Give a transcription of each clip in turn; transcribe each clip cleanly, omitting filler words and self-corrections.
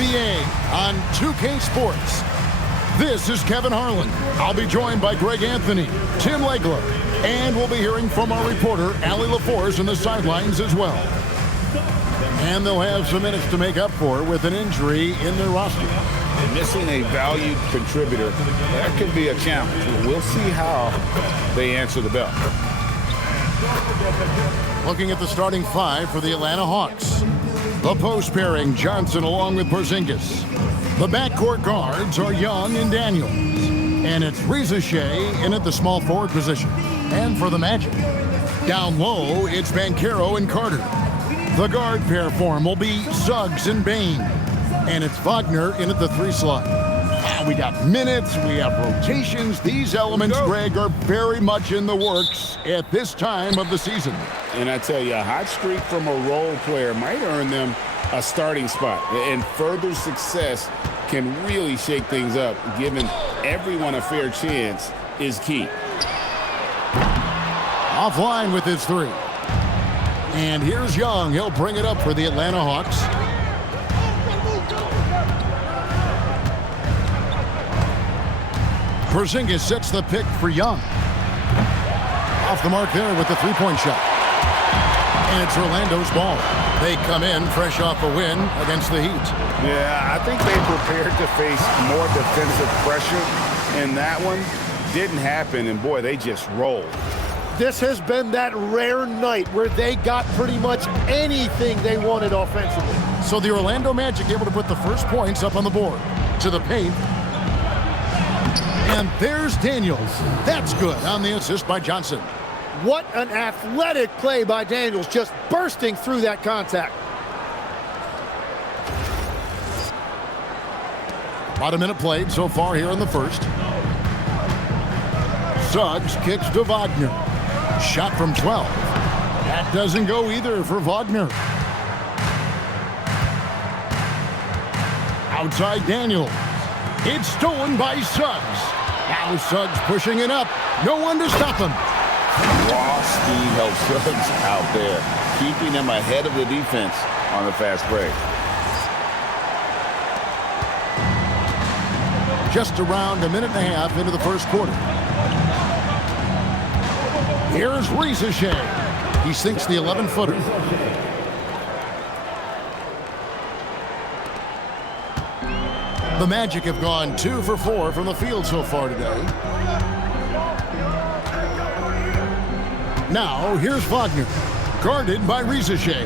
NBA on 2K Sports. This is Kevin Harlan. I'll be joined by Greg Anthony, Tim Legler, and we'll be hearing from our reporter, Allie LaForce, in the sidelines as well. And they'll have some minutes to make up for with an injury in their roster. Missing a valued contributor, that could be a challenge. We'll see how they answer the bell. Looking at the starting five for the Atlanta Hawks. The post pairing, Johnson along with Porzingis. The backcourt guards are Young and Daniels. And it's Reza Shea in at the small forward position. And for the Magic, down low, it's Banchero and Carter. The guard pair form will be Suggs and Bain. And it's Wagner in at the 3 slot. We got minutes, we have rotations. These elements, Greg, are very much in the works at this time of the season. And I tell you, a hot streak from a role player might earn them a starting spot. And further success can really shake things up. Giving everyone a fair chance is key. Offline with his 3. And here's Young. He'll bring it up for the Atlanta Hawks. Porzingis sets the pick for Young. Off the mark there with the 3-point shot. And it's Orlando's ball. They come in fresh off a win against the Heat. Yeah, I think they prepared to face more defensive pressure, and that one didn't happen, and boy, they just rolled. This has been that rare night where they got pretty much anything they wanted offensively. So the Orlando Magic able to put the first points up on the board. To the paint. And there's Daniels. That's good on the assist by Johnson. What an athletic play by Daniels, just bursting through that contact. About a minute played so far here in the first. Suggs kicks to Wagner. Shot from 12. That doesn't go either for Wagner. Outside Daniels. It's stolen by Suggs. Now Suggs pushing it up. No one to stop him. Raw speed helps Suggs out there, keeping him ahead of the defense on the fast break. Just around a minute and a half into the first quarter. Here's Reza Shea. He sinks the 11-footer. The Magic have gone 2 for 4 from the field so far today. Now, here's Wagner, guarded by Reza Shea.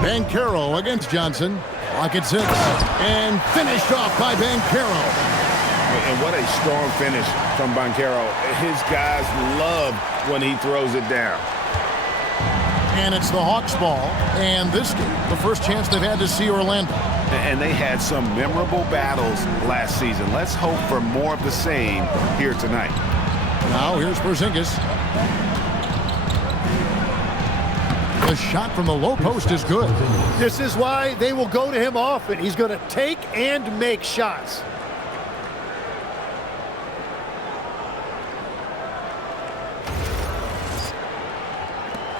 Banchero against Johnson. Pocket 6, and finished off by Banchero. And what a strong finish from Banchero. His guys love when he throws it down. And it's the Hawks ball, and this game, the first chance they've had to see Orlando. And they had some memorable battles last season. Let's hope for more of the same here tonight. Now here's Porzingis. The shot from the low post is good. This is why they will go to him often. He's going to take and make shots.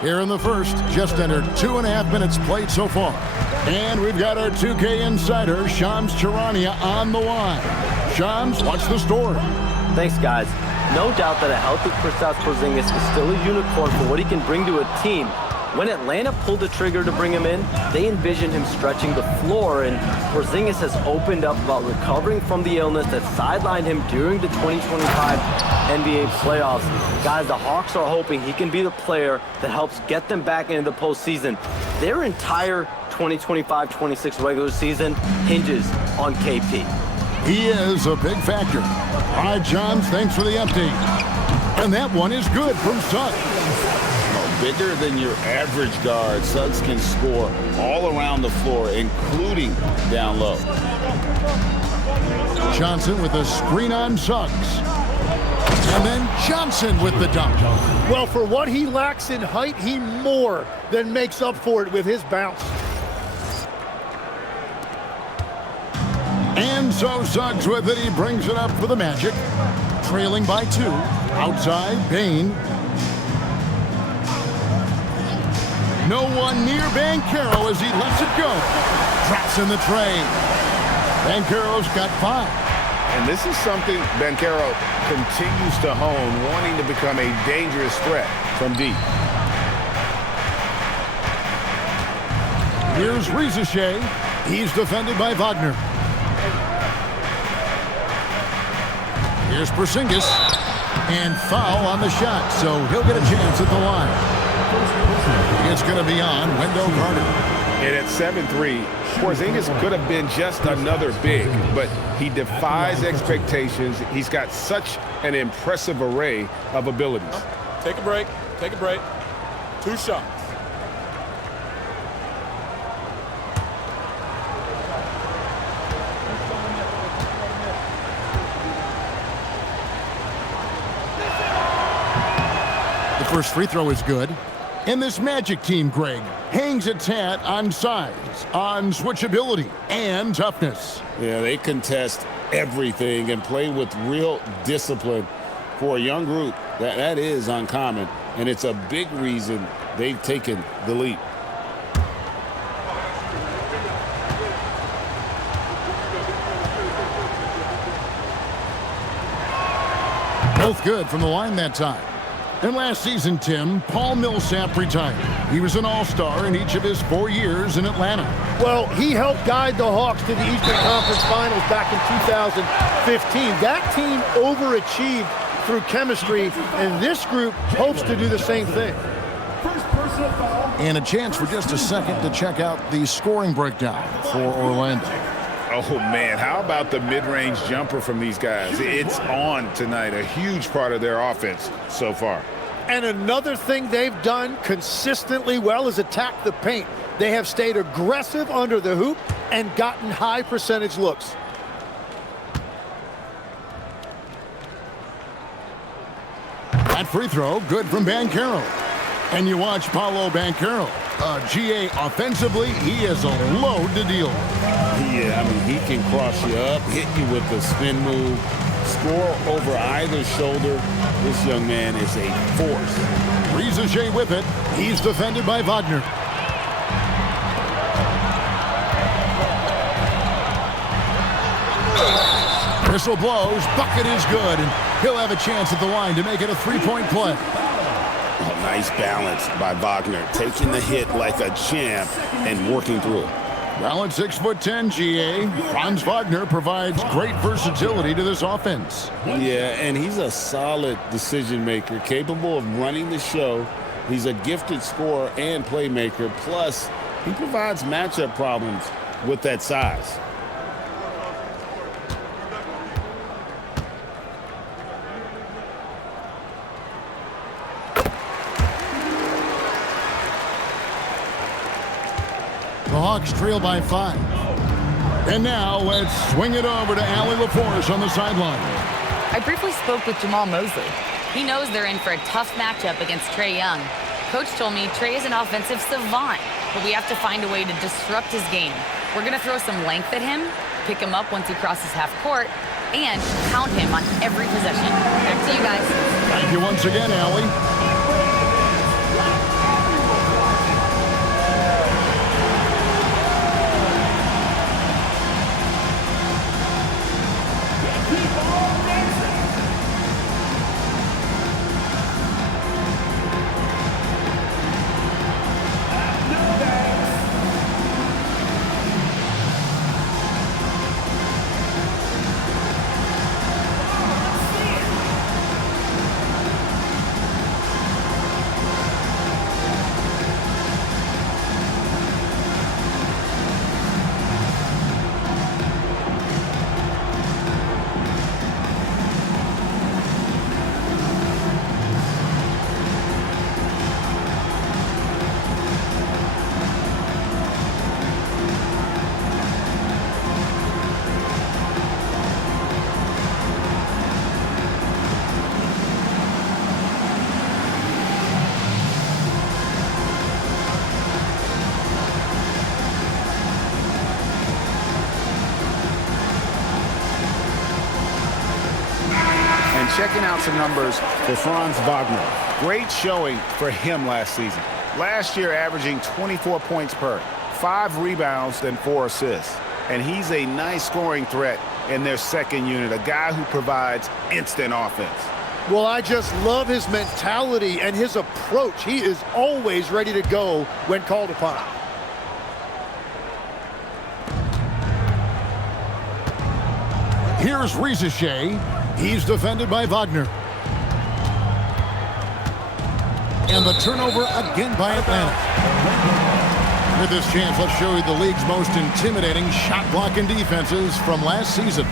Here in the first, just under 2.5 minutes played so far. And we've got our 2K insider, Shams Charania, on the line. Shams, what's the story? Thanks, guys. No doubt that a healthy Kristaps Porzingis is still a unicorn for what he can bring to a team. When Atlanta pulled the trigger to bring him in, they envisioned him stretching the floor, and Porzingis has opened up about recovering from the illness that sidelined him during the 2025 NBA playoffs. Guys, the Hawks are hoping he can be the player that helps get them back into the postseason. Their entire 2025-26 regular season hinges on KP. He is a big factor. All right, Johns, thanks for the update. And that one is good from Suggs. Bigger than your average guard, Suggs can score all around the floor, including down low. Johnson with a screen on Suggs. And then Johnson with the dunk. Well, for what he lacks in height, he more than makes up for it with his bounce. And so Suggs with it. He brings it up for the Magic. Trailing by 2. Outside, Bain. No one near Banchero as he lets it go. Drops in the tray. Banchero's got 5. And this is something Banchero continues to hone, wanting to become a dangerous threat from deep. Here's Ricochet. He's defended by Wagner. Here's Porzingis. And foul on the shot, so he'll get a chance at the line. It's going to be on Wendell Carter. And at 7'3", Porzingis could have been just another big, but he defies expectations. He's got such an impressive array of abilities. Take a break. Take a break. 2 shots. The first free throw is good. And this Magic team, Greg, hangs its hat on size, on switchability, and toughness. Yeah, they contest everything and play with real discipline. For a young group, that is uncommon, and it's a big reason they've taken the lead. Both good from the line that time. And last season, Tim, Paul Millsap retired. He was an all-star in each of his 4 years in Atlanta. Well, he helped guide the Hawks to the Eastern Conference Finals back in 2015. That team overachieved through chemistry, and this group hopes to do the same thing. And a chance for just a second to check out the scoring breakdown for Orlando. Oh, man, how about the mid-range jumper from these guys? It's on tonight, a huge part of their offense so far. And another thing they've done consistently well is attack the paint. They have stayed aggressive under the hoop and gotten high percentage looks. That free throw, good from Banchero. And you watch Paolo Banchero. GA offensively, he is a load to deal with. Yeah, I mean, he can cross you up, hit you with the spin move, score over either shoulder. This young man is a force. Ricochet with it. He's defended by Wagner. Whistle blows. Bucket is good. And he'll have a chance at the line to make it a three-point play. Oh, nice balance by Wagner, taking the hit like a champ and working through it. Well, at 6'10", GA, Franz Wagner provides great versatility to this offense. Yeah, and he's a solid decision maker, capable of running the show. He's a gifted scorer and playmaker. Plus, he provides matchup problems with that size. The Hawks trail by 5. And now let's swing it over to Allie LaForce on the sideline. I briefly spoke with Jamal Mosley. He knows they're in for a tough matchup against Trae Young. Coach told me Trae is an offensive savant, but we have to find a way to disrupt his game. We're going to throw some length at him, pick him up once he crosses half court, and count him on every possession. Back to you guys. Thank you once again, Allie. Checking out some numbers for Franz Wagner. Great showing for him last season. Last year averaging 24 points per, 5 rebounds, and 4 assists. And he's a nice scoring threat in their second unit, a guy who provides instant offense. Well, I just love his mentality and his approach. He is always ready to go when called upon. Here's Rizachet. He's defended by Wagner. And the turnover again by Atlanta. With this chance, let's show you the league's most intimidating shot blocking defenses from last season.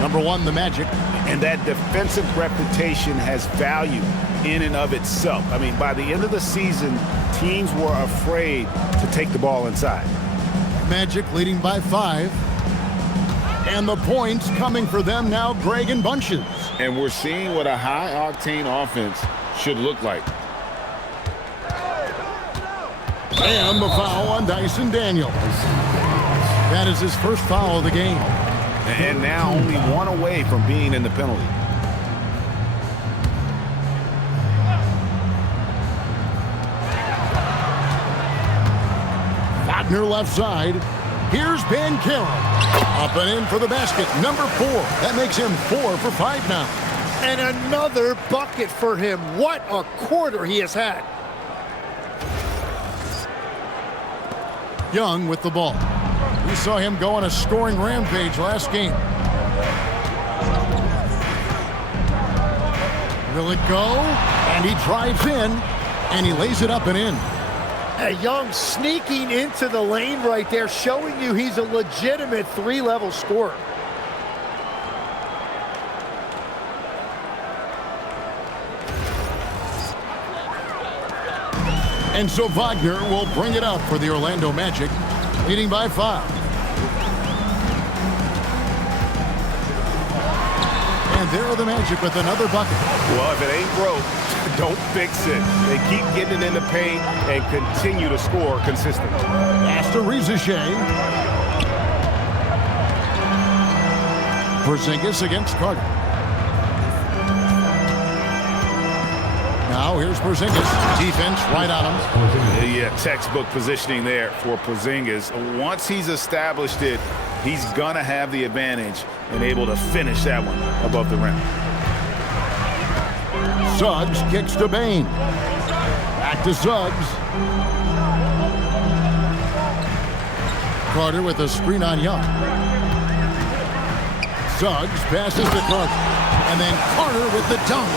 Number 1, the Magic. And that defensive reputation has value in and of itself. I mean, by the end of the season, teams were afraid to take the ball inside. Magic leading by 5. And the points coming for them now, Greg, in bunches. And we're seeing what a high-octane offense should look like. And the foul on Dyson Daniels. That is his first foul of the game. And now only 1 away from being in the penalty. Wagner left side. Here's Banchero. Up and in for the basket. Number 4. That makes him 4 for 5 now. And another bucket for him. What a quarter he has had. Young with the ball. We saw him go on a scoring rampage last game. Will it go? And he drives in, and he lays it up and in. Young sneaking into the lane right there, showing you he's a legitimate 3-level scorer. And so Wagner will bring it up for the Orlando Magic, leading by 5. And there are the Magic with another bucket. Well, if it ain't broke, don't fix it. They keep getting it in the paint and continue to score consistently. Pass to Rizachet. Porzingis against Carter. Now here's Porzingis. Defense right on him. Yeah, textbook positioning there for Porzingis. Once he's established it, he's going to have the advantage and able to finish that one above the rim. Suggs kicks to Bain. Back to Suggs. Carter with a screen on Young. Suggs passes to Carter. And then Carter with the dunk.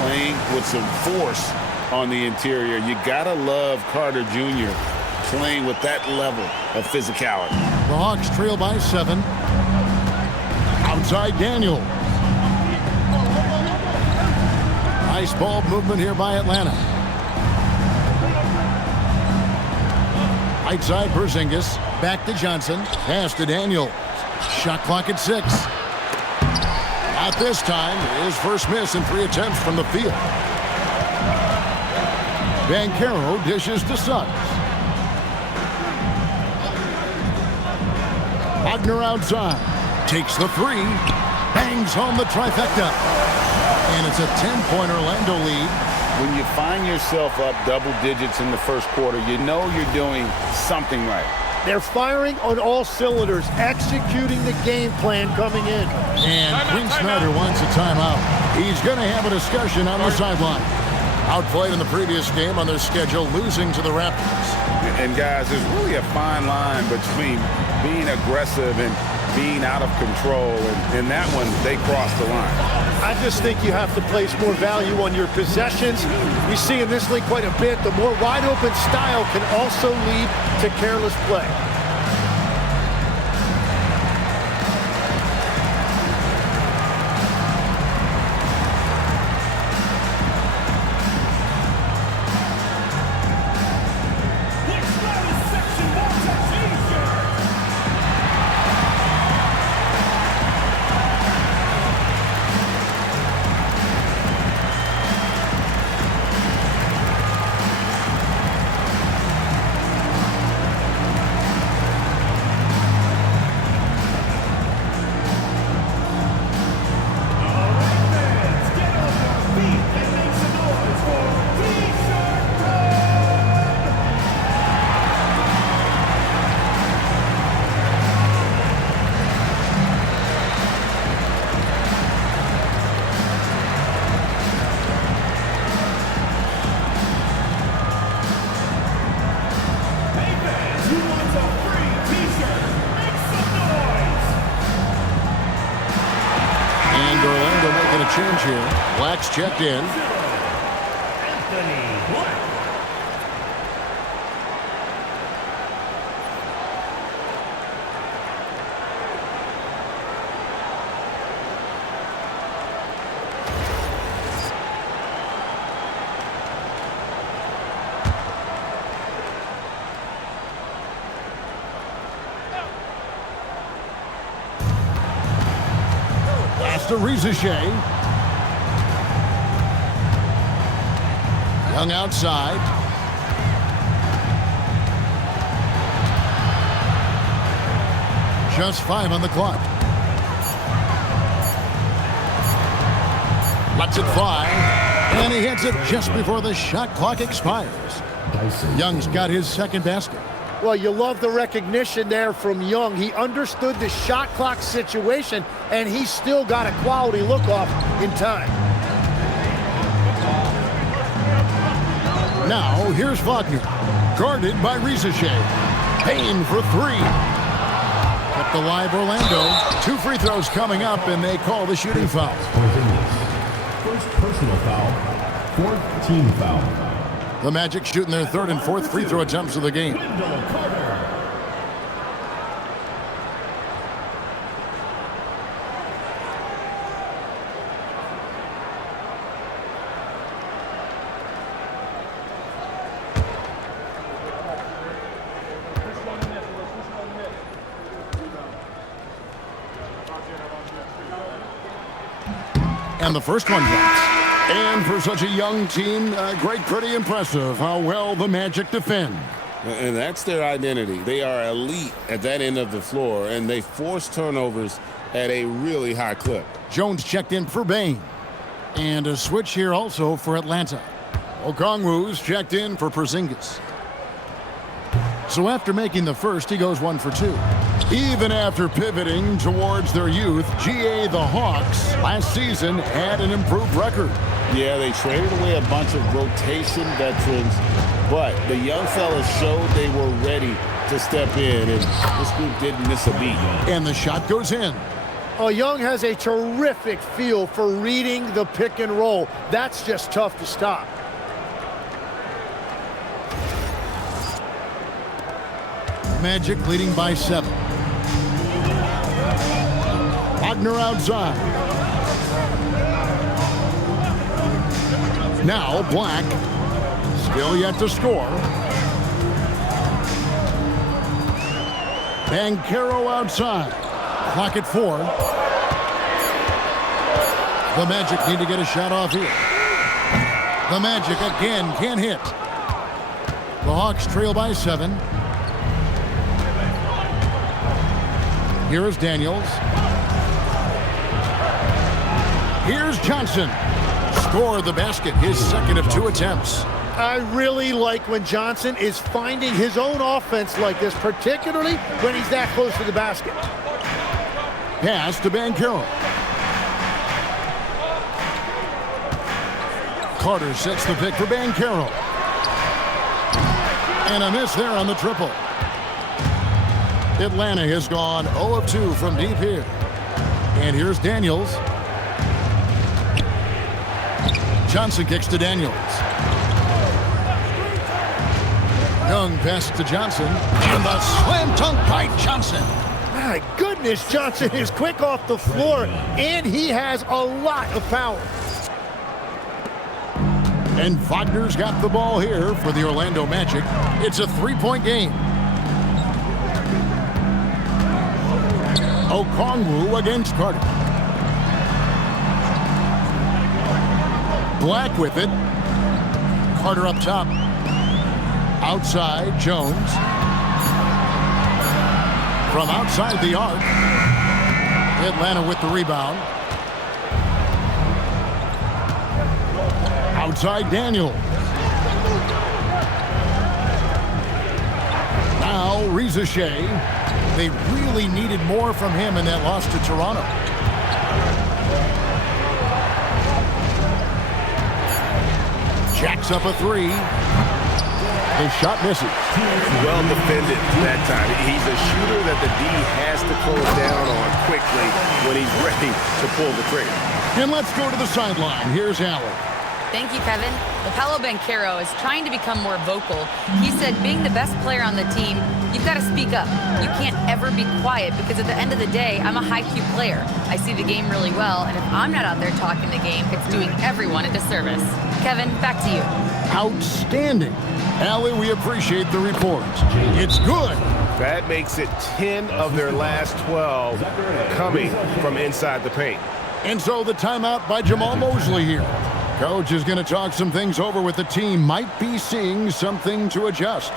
Playing with some force on the interior. You gotta love Carter Jr. playing with that level of physicality. The Hawks trail by 7. Outside Daniels. Nice ball movement here by Atlanta. Right side Porzingis. Back to Johnson. Pass to Daniels. Shot clock at 6. Not this time. His first miss in 3 attempts from the field. Banchero dishes to Suggs. Wagner outside. Takes the 3. Bangs home the trifecta. And it's a 10-point Orlando lead. When you find yourself up double digits in the first quarter, you know you're doing something right. They're firing on all cylinders, executing the game plan coming in. And Quinn Snyder wants a timeout. He's going to have a discussion on the sideline. Outplayed in the previous game on their schedule, losing to the Raptors. And guys, there's really a fine line between being aggressive and being out of control. And in that one, they crossed the line. I just think you have to place more value on your possessions. We see in this league quite a bit. The more wide open style can also lead to careless play. bench here. Black's checked in. To Shea. Young outside. Just 5 on the clock. Lets it fly. And he hits it just before the shot clock expires. Young's got his second basket. Well, you love the recognition there from Young. He understood the shot clock situation, and he still got a quality look off in time. Now, here's Wagner, guarded by Shea. Payne for 3. Kept alive Orlando. 2 free throws coming up, and they call the shooting foul. First personal foul, 4th team foul. The Magic shooting their 3rd and 4th free throw attempts of the game. And the first one drops. And for such a young team, pretty impressive how well the Magic defend. And that's their identity. They are elite at that end of the floor, and they force turnovers at a really high clip. Jones checked in for Bane. And a switch here also for Atlanta. Okongwu's checked in for Porzingis. So after making the first, he goes 1 for 2. Even after pivoting towards their youth, GA the Hawks last season had an improved record. Yeah, they traded away a bunch of rotation veterans, but the young fellas showed they were ready to step in, and this group didn't miss a beat. And the shot goes in. Young has a terrific feel for reading the pick and roll. That's just tough to stop. Magic leading by 7. Wagner outside. Now Black, still yet to score. Banchero outside. Clock at 4. The Magic need to get a shot off here. The Magic again can't hit. The Hawks trail by 7. Here is Daniels. Here's Johnson. Scored the basket, his second of 2 attempts. I really like when Johnson is finding his own offense like this, particularly when he's that close to the basket. Pass to Banchero. Carter sets the pick for Banchero. And a miss there on the triple. Atlanta has gone 0 of 2 from deep here. And here's Daniels. Johnson kicks to Daniels. Young pass to Johnson. And the slam dunk by Johnson. My goodness, Johnson is quick off the floor, and he has a lot of power. And Wagner's got the ball here for the Orlando Magic. It's a 3-point game. Okongwu against Carter. Black with it. Carter up top. Outside, Jones. From outside the arc. Atlanta with the rebound. Outside, Daniel. Now, Shea. They really needed more from him in that loss to Toronto. Jacks up a 3. His shot misses. Well defended that time. He's a shooter that the D has to close down on quickly when he's ready to pull the trigger. And let's go to the sideline. Here's Allen. Thank you, Kevin. The Paolo Banchero is trying to become more vocal. He said being the best player on the team, you've got to speak up. You can't ever be quiet because at the end of the day, I'm a high-Q player. I see the game really well, and if I'm not out there talking the game, it's doing everyone a disservice. Kevin, back to you. Outstanding. Allie, we appreciate the report. It's good. That makes it 10 of their last 12 coming from inside the paint. And so the timeout by Jamal Mosley here. Coach is going to talk some things over with the team. Might be seeing something to adjust.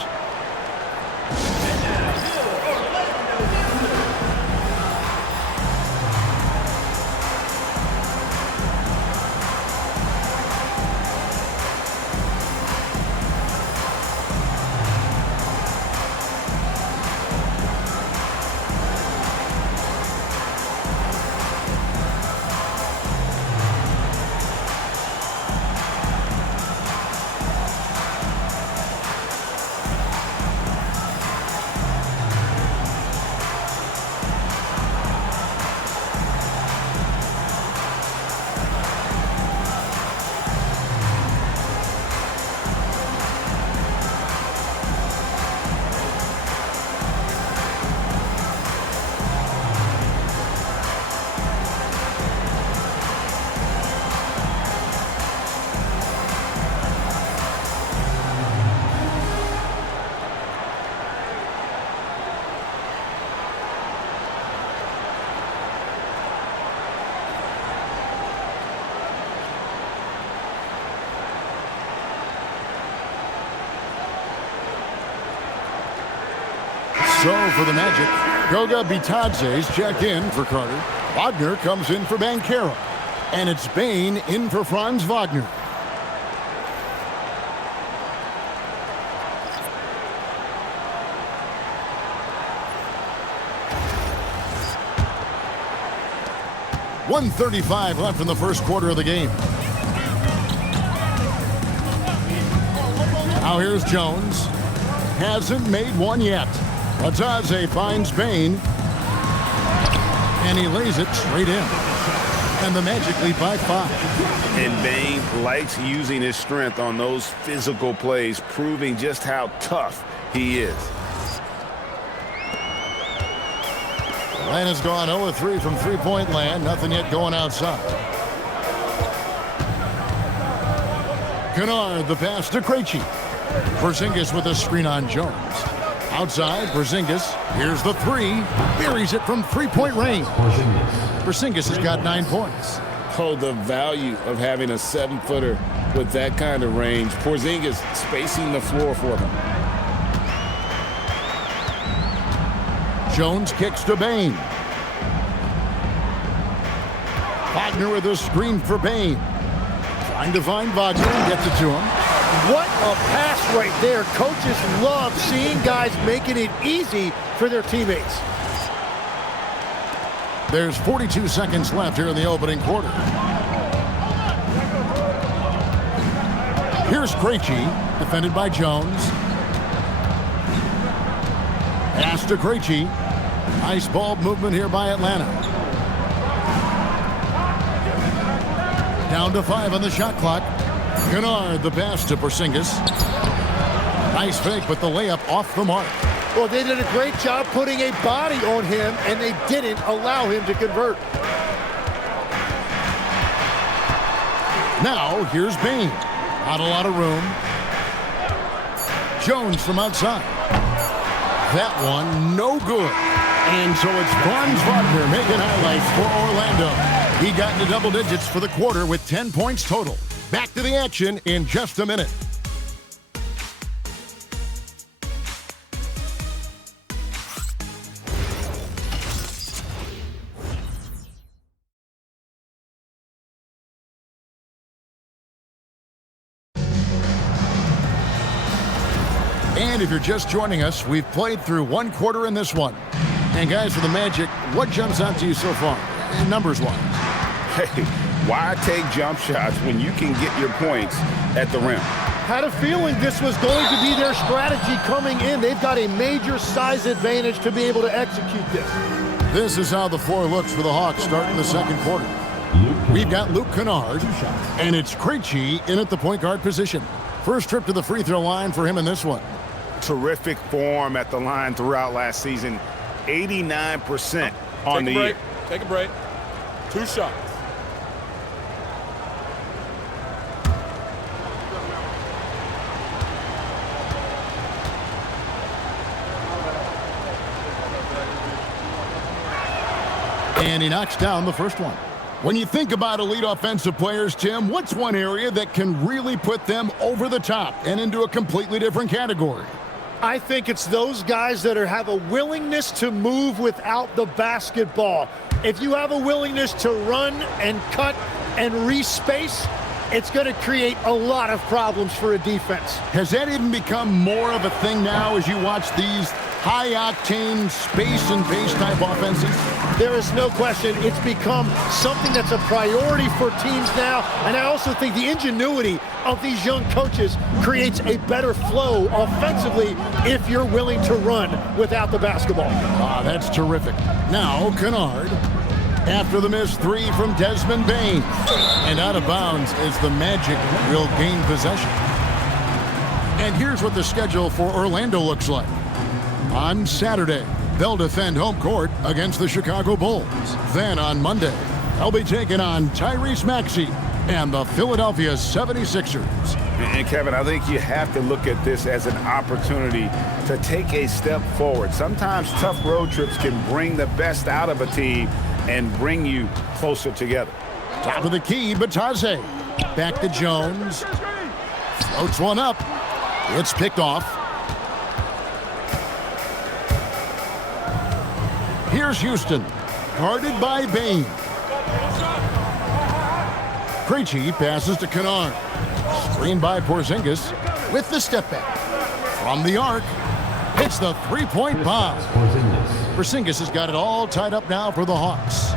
So for the Magic, Goga Bitadze's checked in for Carter. Wagner comes in for Banchero. And it's Bain in for Franz Wagner. .135 left in the first quarter of the game. Now here's Jones. Hasn't made one yet. Bitadze finds Bain. And he lays it straight in. And the Magic lead by 5. And Bain likes using his strength on those physical plays, proving just how tough he is. Atlanta's gone 0-3 from three-point land. Nothing yet going outside. Kennard, the pass to Krejci. Porzingis with a screen on Jones. Outside, Porzingis. Here's the three. Buries it from three-point range. Porzingis has got 9 points. Oh, the value of having a 7-footer with that kind of range. Porzingis spacing the floor for them. Jones kicks to Bain. Wagner with a screen for Bain. Trying to find Wagner and gets it to him. What a pass right there. Coaches love seeing guys making it easy for their teammates. There's 42 seconds left here in the opening quarter. Here's Krejci, defended by Jones. Pass to Krejci. Nice ball movement here by Atlanta. Down to 5 on the shot clock. Kennard, the pass to Porzingis. Nice fake, but the layup off the mark. Well, they did a great job putting a body on him, and they didn't allow him to convert. Now, here's Bain. Not a lot of room. Jones from outside. That one, no good. And so it's Franz Wagner making highlights for Orlando. He got into double digits for the quarter with 10 points total. Back to the action in just a minute. And if you're just joining us, we've played through one quarter in this one. And guys, for the Magic, what jumps out to you so far, numbers-wise? Hey, why take jump shots when you can get your points at the rim? Had a feeling this was going to be their strategy coming in. They've got a major size advantage to be able to execute this. This is how the floor looks for the Hawks starting the second quarter. We've got Luke Kennard, and it's Krejci in at the point guard position. First trip to the free throw line for him in this one. Terrific form at the line throughout last season. 89% on the year. Take a break. 2 shots. And he knocks down the first one. When you think about elite offensive players, Tim, what's one area that can really put them over the top and into a completely different category? I think it's those guys that have a willingness to move without the basketball. If you have a willingness to run and cut and respace, it's going to create a lot of problems for a defense. Has that even become more of a thing now as you watch these high-octane space and pace type offenses? There is no question it's become something that's a priority for teams now, and I also think the ingenuity of these young coaches creates a better flow offensively if you're willing to run without the basketball. That's terrific. Now, Kennard, after the missed three from Desmond Bane. And out of bounds as the Magic will gain possession. And here's what the schedule for Orlando looks like. On Saturday, they'll defend home court against the Chicago Bulls. Then on Monday, they'll be taking on Tyrese Maxey and the Philadelphia 76ers. And Kevin, I think you have to look at this as an opportunity to take a step forward. Sometimes tough road trips can bring the best out of a team and bring you closer together. Top of the key, Batase. Back to Jones. Floats one up. It's picked off. Here's Houston. Guarded by Bane. Krejci passes to Kennard. Screened by Porzingis with the step back. From the arc, hits the three-point bomb. Porzingis has got it all tied up now for the Hawks.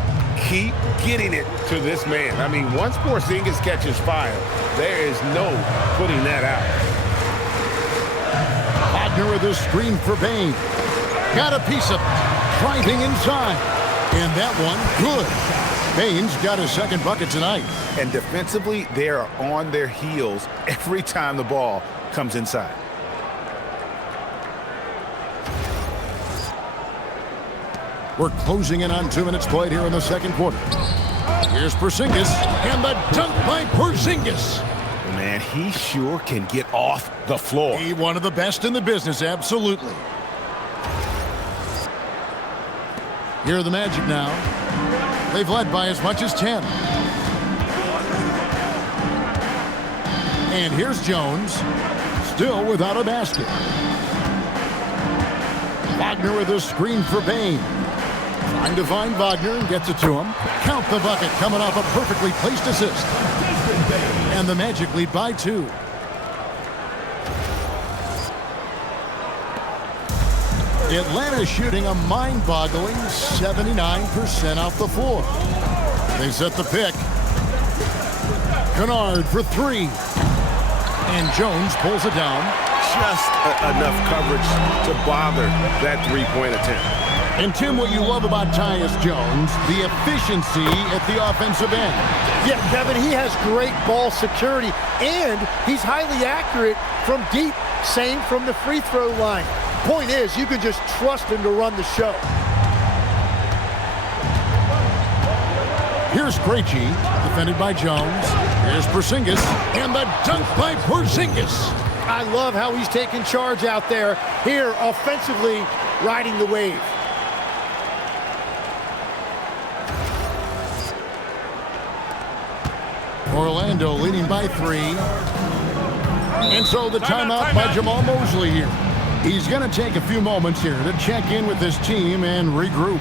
Keep getting it to this man. I mean, once Porzingis catches fire, there is no putting that out. Wagner with a screen for Bane. Got a piece of it. Driving inside. And that one, good. Bane's got his second bucket tonight. And defensively, they are on their heels every time the ball comes inside. We're closing in on 2 minutes played here in the second quarter. Here's Porzingis, and the dunk by Porzingis. Man, he sure can get off the floor. He one of the best in the business, absolutely. Here are the Magic now. They've led by as much as 10. And here's Jones, still without a basket. Wagner with a screen for Bane. Trying to find Wagner and gets it to him. Count the bucket coming off a perfectly placed assist. And the Magic lead by 2. Atlanta shooting a mind-boggling 79% off the floor. They set the pick. Kennard for 3. And Jones pulls it down. Just enough coverage to bother that three-point attempt. And Tim, what you love about Tyus Jones, the efficiency at the offensive end. Yeah, Kevin, he has great ball security, and he's highly accurate from deep, same from the free throw line. Point is, you can just trust him to run the show. Here's Krejci, defended by Jones. Here's Porzingis, and the dunk by Porzingis. I love how he's taking charge out there. Here, offensively, riding the wave. Orlando leading by 3. And so the timeout by Jamal Mosley here. He's going to take a few moments here to check in with his team and regroup.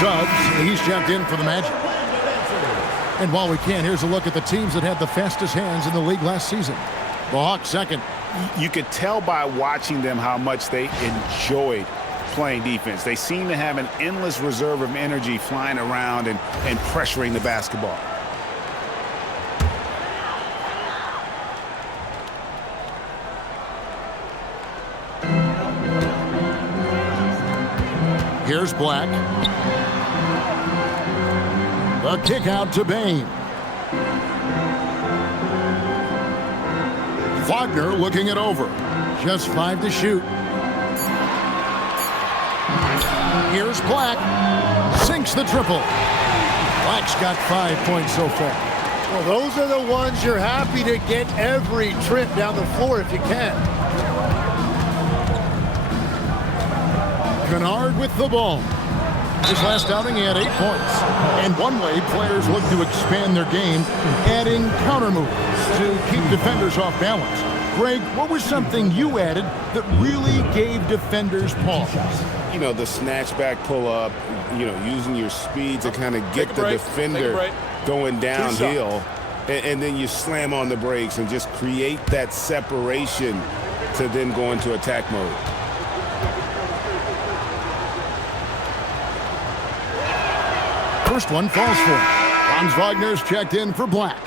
Suggs, he's checked in for the Magic. And while we can, here's a look at the teams that had the fastest hands in the league last season. The Hawks second. You could tell by watching them how much they enjoyed playing defense. They seem to have an endless reserve of energy flying around and pressuring the basketball. Here's Black. The kick out to Bain. Wagner looking it over. Just 5 to shoot. Here's Black. Sinks the triple. Black's got 5 points so far. Well, those are the ones you're happy to get every trip down the floor if you can. Kennard with the ball. His last outing, he had 8 points. And one way players look to expand their game, adding counter moves to keep defenders off balance. Greg, what was something you added that really gave defenders pause? You know, the snatch back pull up, you know, using your speed to kind of get the defender going downhill. And then you slam on the brakes and just create that separation to then go into attack mode. First one falls for him. Franz Wagner's checked in for Black.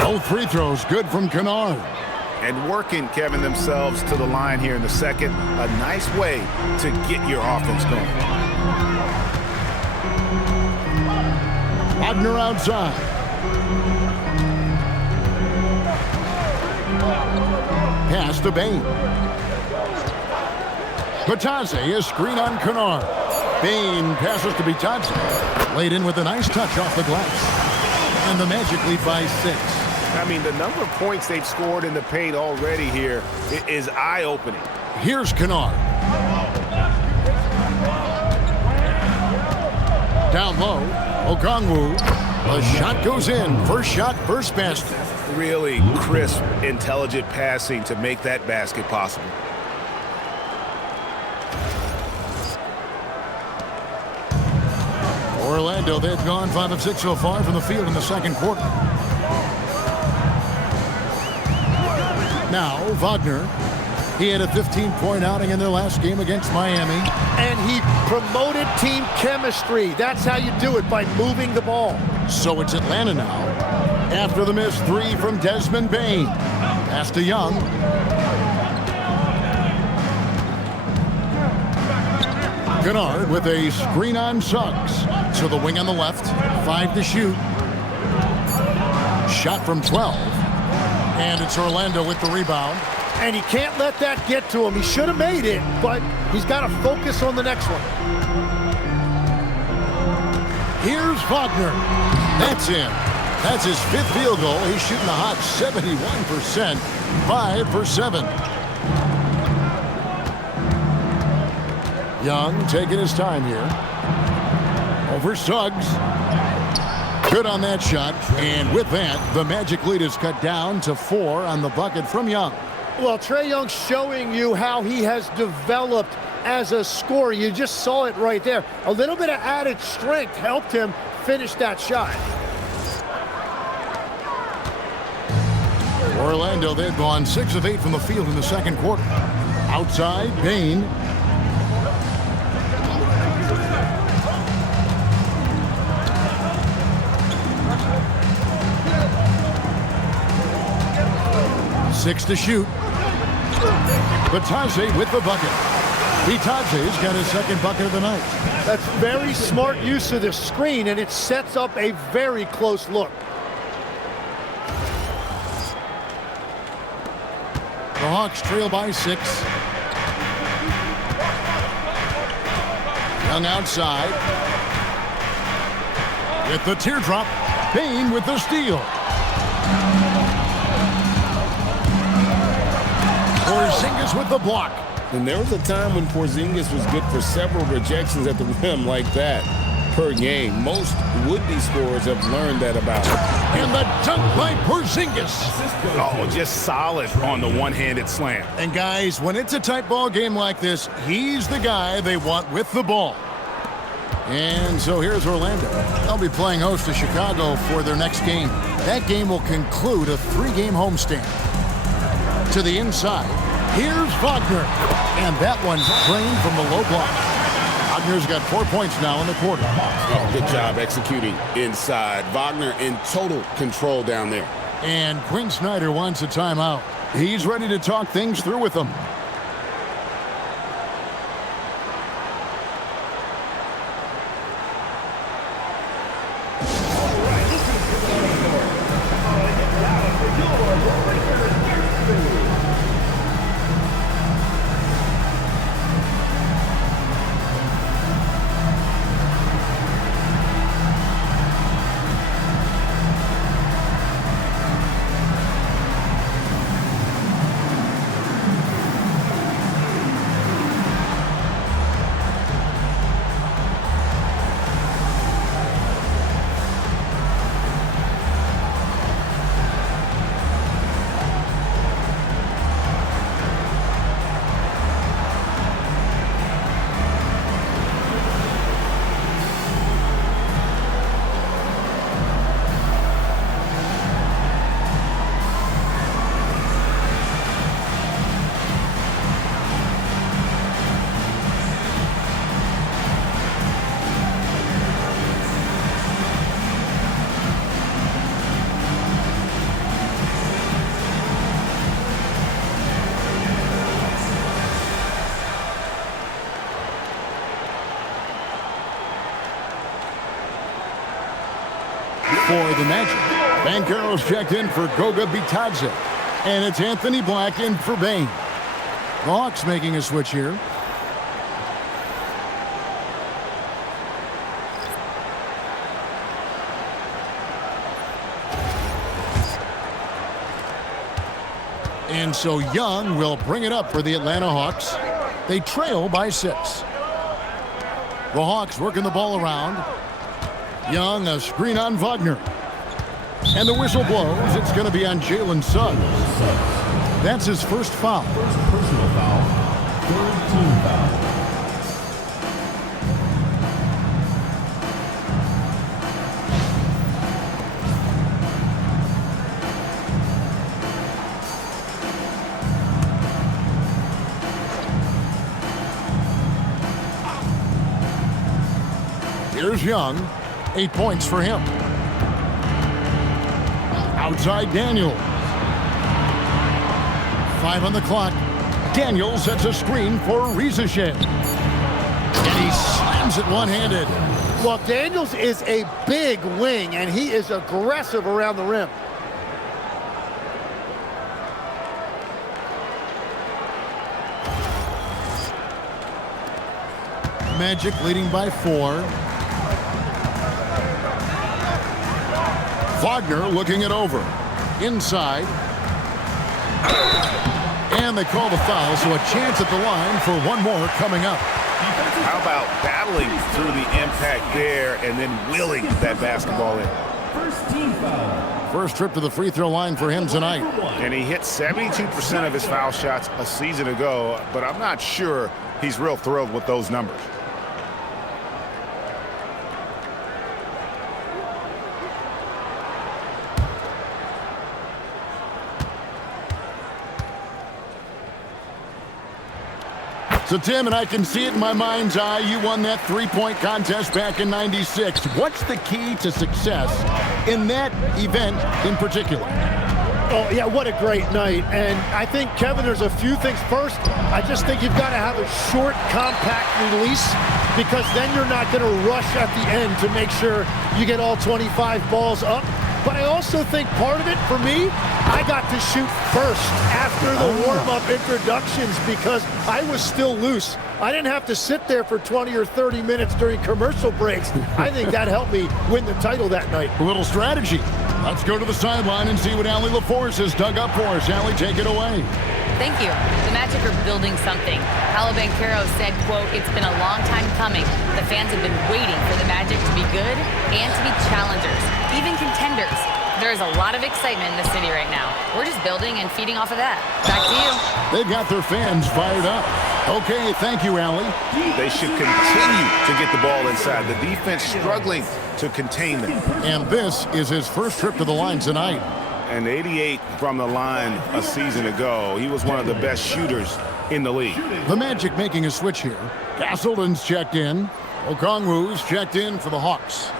Both free throws good from Kennard. And working, Kevin, themselves to the line here in the second. A nice way to get your offense going. Wagner outside. Pass to Bain. Bitadze, a screen on Kennard. Bain passes to Bitadze. Laid in with a nice touch off the glass. And the Magic lead by 6. I mean, the number of points they've scored in the paint already here is eye-opening. Here's Kennard. Down low, Okongwu. A shot goes in. First shot, first basket. Really crisp, intelligent passing to make that basket possible. Orlando, they've gone 5 of 6 so far from the field in the second quarter. Now, Wagner, he had a 15-point outing in their last game against Miami. And he promoted team chemistry. That's how you do it, by moving the ball. So it's Atlanta now. After the missed 3 from Desmond Bain. Pass to Young. Kennard with a screen on Suggs. To the wing on the left. 5 to shoot. Shot from 12. And it's Orlando with the rebound. And he can't let that get to him. He should have made it, but he's got to focus on the next one. Here's Wagner. That's in. That's his 5th field goal. He's shooting a hot 71%. 5 for 7. Young taking his time here. Over Suggs. Good on that shot, and with that, the Magic lead is cut down to 4 on the bucket from Young. Well, Trae Young showing you how he has developed as a scorer. You just saw it right there. A little bit of added strength helped him finish that shot. Orlando, they've gone 6 of 8 from the field in the second quarter. Outside, Bain. Six to shoot. Bitadze with the bucket. Bitadze's got his second bucket of the night. That's very smart use of the screen, and it sets up a very close look. The Hawks trail by 6. Young outside. With the teardrop. Bain with the steal. Porzingis with the block. And there was a time when Porzingis was good for several rejections at the rim like that per game. Most would-be scorers have learned that about him. And the dunk by Porzingis. Oh, just solid on the one-handed slam. And guys, when it's a tight ball game like this, he's the guy they want with the ball. And so here's Orlando. They'll be playing host to Chicago for their next game. That game will conclude a 3-game homestand. To the inside, here's Wagner. And that one's drained from the low block. Wagner's got 4 points now in the quarter. Oh, good job executing inside. Wagner in total control down there. And Quinn Snyder wants a timeout. He's ready to talk things through with them. For the Magic, Banchero's checked in for Goga Bitadze. And it's Anthony Black in for Bane. The Hawks making a switch here. And so Young will bring it up for the Atlanta Hawks. They trail by 6. The Hawks working the ball around. Young, a screen on Wagner. And the whistle blows. It's going to be on Jalen Suggs. That's his first foul. First personal foul. Third team foul. Here's Young. 8 points for him. Outside Daniel. 5 on the clock. Daniel sets a screen for Rizeshe. And he slams it one-handed. Well, Daniels is a big wing, and he is aggressive around the rim. Magic leading by 4. Wagner looking it over. Inside. And they call the foul, so a chance at the line for one more coming up. How about battling through the impact there and then wheeling that basketball in? First team foul. First trip to the free throw line for him tonight. And he hit 72% of his foul shots a season ago, but I'm not sure he's real thrilled with those numbers. So, Tim, and I can see it in my mind's eye, you won that three-point contest back in '96. What's the key to success in that event in particular? Oh, yeah, what a great night. And I think, Kevin, there's a few things. First, I just think you've got to have a short, compact release, because then you're not going to rush at the end to make sure you get all 25 balls up. But I also think part of it, for me, I got to shoot first after the warm-up introductions because I was still loose. I didn't have to sit there for 20 or 30 minutes during commercial breaks. I think that helped me win the title that night. A little strategy. Let's go to the sideline and see what Allie LaForce has dug up for us. Allie, take it away. Thank you. The Magic are building something. Paolo Banchero said, quote, "It's been a long time coming. The fans have been waiting for the Magic to be good and to be challengers, even contenders. There is a lot of excitement in the city right now. We're just building and feeding off of that." Back to you. They've got their fans fired up. Okay, thank you, Allie. They should continue to get the ball inside. The defense struggling to contain them. And this is his first trip to the line tonight. And 88 from the line a season ago. He was one of the best shooters in the league. The Magic making a switch here. Castleton's checked in. Okongwu's checked in for the Hawks.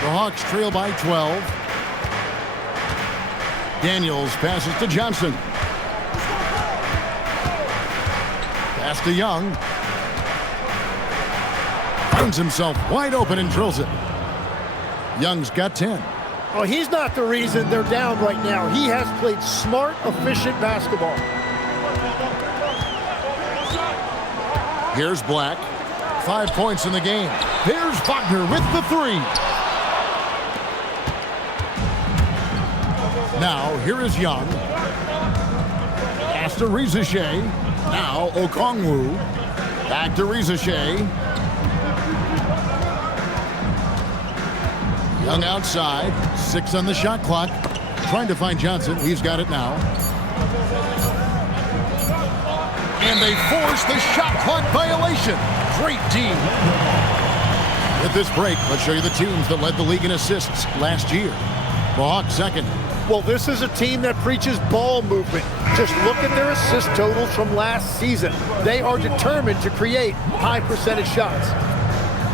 The Hawks trail by 12. Daniels passes to Johnson. Pass to Young. Finds himself wide open and drills it. Young's got 10. Oh, he's not the reason they're down right now. He has played smart, efficient basketball. Here's Black. 5 points in the game. Here's Wagner with the three. Now, here is Young. Pass to Rizeshe. Now, Okongwu. Back to Rizeshe. Young outside. 6 on the shot clock. Trying to find Johnson. He's got it now. And they force the shot clock violation. Great team. At this break, let's show you the teams that led the league in assists last year. The Hawks second. Well, this is a team that preaches ball movement. Just look at their assist totals from last season. They are determined to create high percentage shots.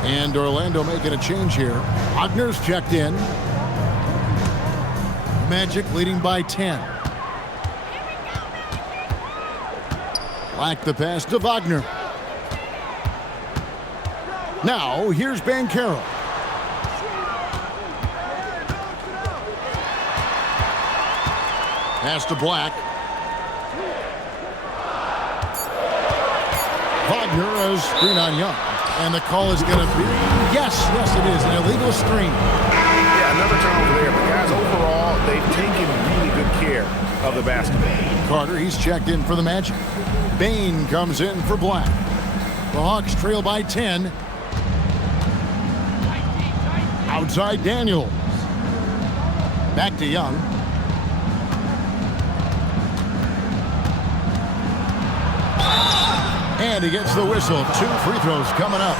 And Orlando making a change here. Wagner's checked in. Magic leading by 10. Black the pass to Wagner. Now, here's Banchero. Pass to Black. Wagner has screen on Young. And the call is going to be, yes, it is, an illegal screen. Yeah, another turnover there. But guys, overall, they've taken really good care of the basketball. Carter, he's checked in for the Magic. Bain comes in for Black. The Hawks trail by 10. Outside Daniels. Back to Young. And he gets the whistle. 2 free throws coming up.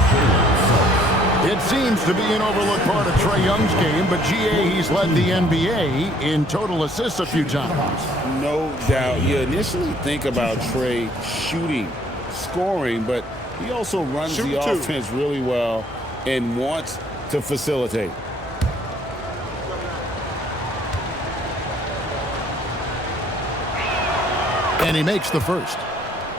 It seems to be an overlooked part of Trae Young's game, but GA, he's led the NBA in total assists a few times. No doubt. You initially think about Trae shooting, scoring, but he also runs the offense really well and wants to facilitate. And he makes the first.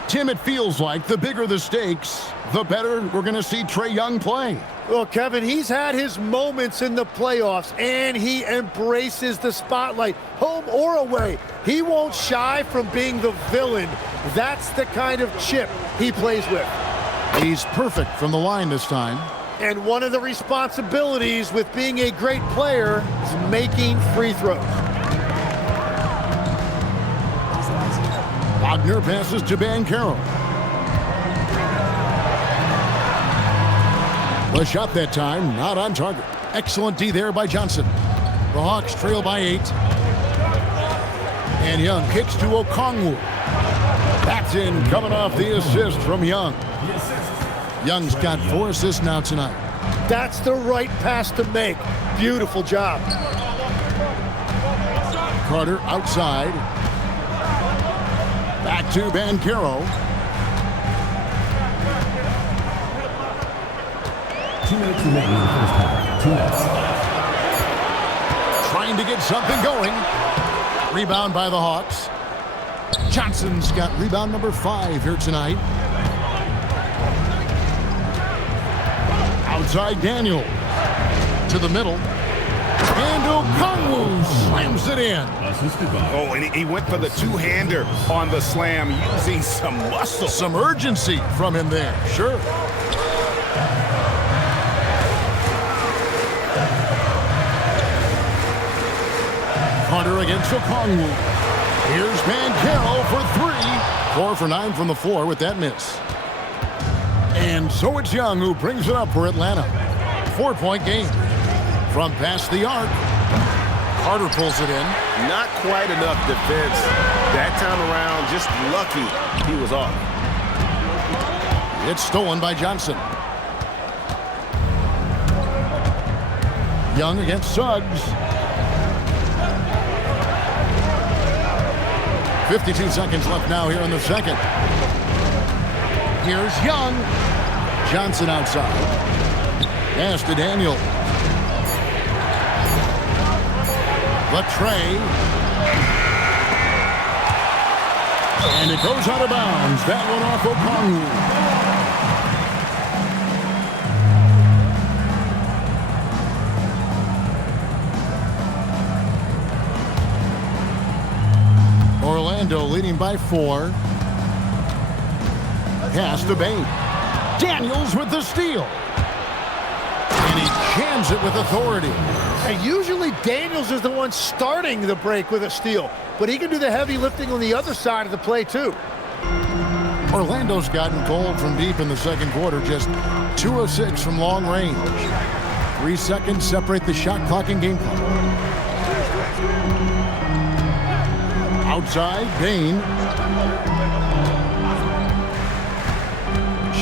Tim, it feels like the bigger the stakes, the better we're going to see Trae Young play. Well, Kevin, he's had his moments in the playoffs, and he embraces the spotlight, home or away. He won't shy from being the villain. That's the kind of chip he plays with. He's perfect from the line this time. And one of the responsibilities with being a great player is making free throws. Wagner passes to Banchero. The shot that time, not on target. Excellent D there by Johnson. The Hawks trail by 8. And Young kicks to Okongwu. That's in, coming off the assist from Young. Young's got 4 assists now tonight. That's the right pass to make. Beautiful job. Carter outside. Back to Banchero. 2 minutes remaining in the first half. 2 minutes. Trying to get something going. Rebound by the Hawks. Johnson's got rebound number 5 here tonight. Outside Daniel. To the middle. And Okongwu slams it in. Assisted by. Oh, and he went for the two-hander on the slam, using some muscle. Some urgency from him there, sure. Carter against Okongwu. Here's Banchero for 3. 4 for 9 from the floor with that miss. And so it's Young who brings it up for Atlanta. 4-point game. From past the arc, Carter pulls it in. Not quite enough defense. That time around, just lucky he was off. It's stolen by Johnson. Young against Suggs. 52 seconds left now here in the second. Here's Young. Johnson outside. Pass to Daniel. The Trae. And it goes out of bounds. That one off Okongwu. Orlando leading by 4. Pass to Bain. Daniels with the steal. And he jams it with authority. And usually Daniels is the one starting the break with a steal, but he can do the heavy lifting on the other side of the play too. Orlando's gotten cold from deep in the second quarter, just 2 of 6 from long range. 3 seconds separate the shot clock and game clock. Outside, Bain.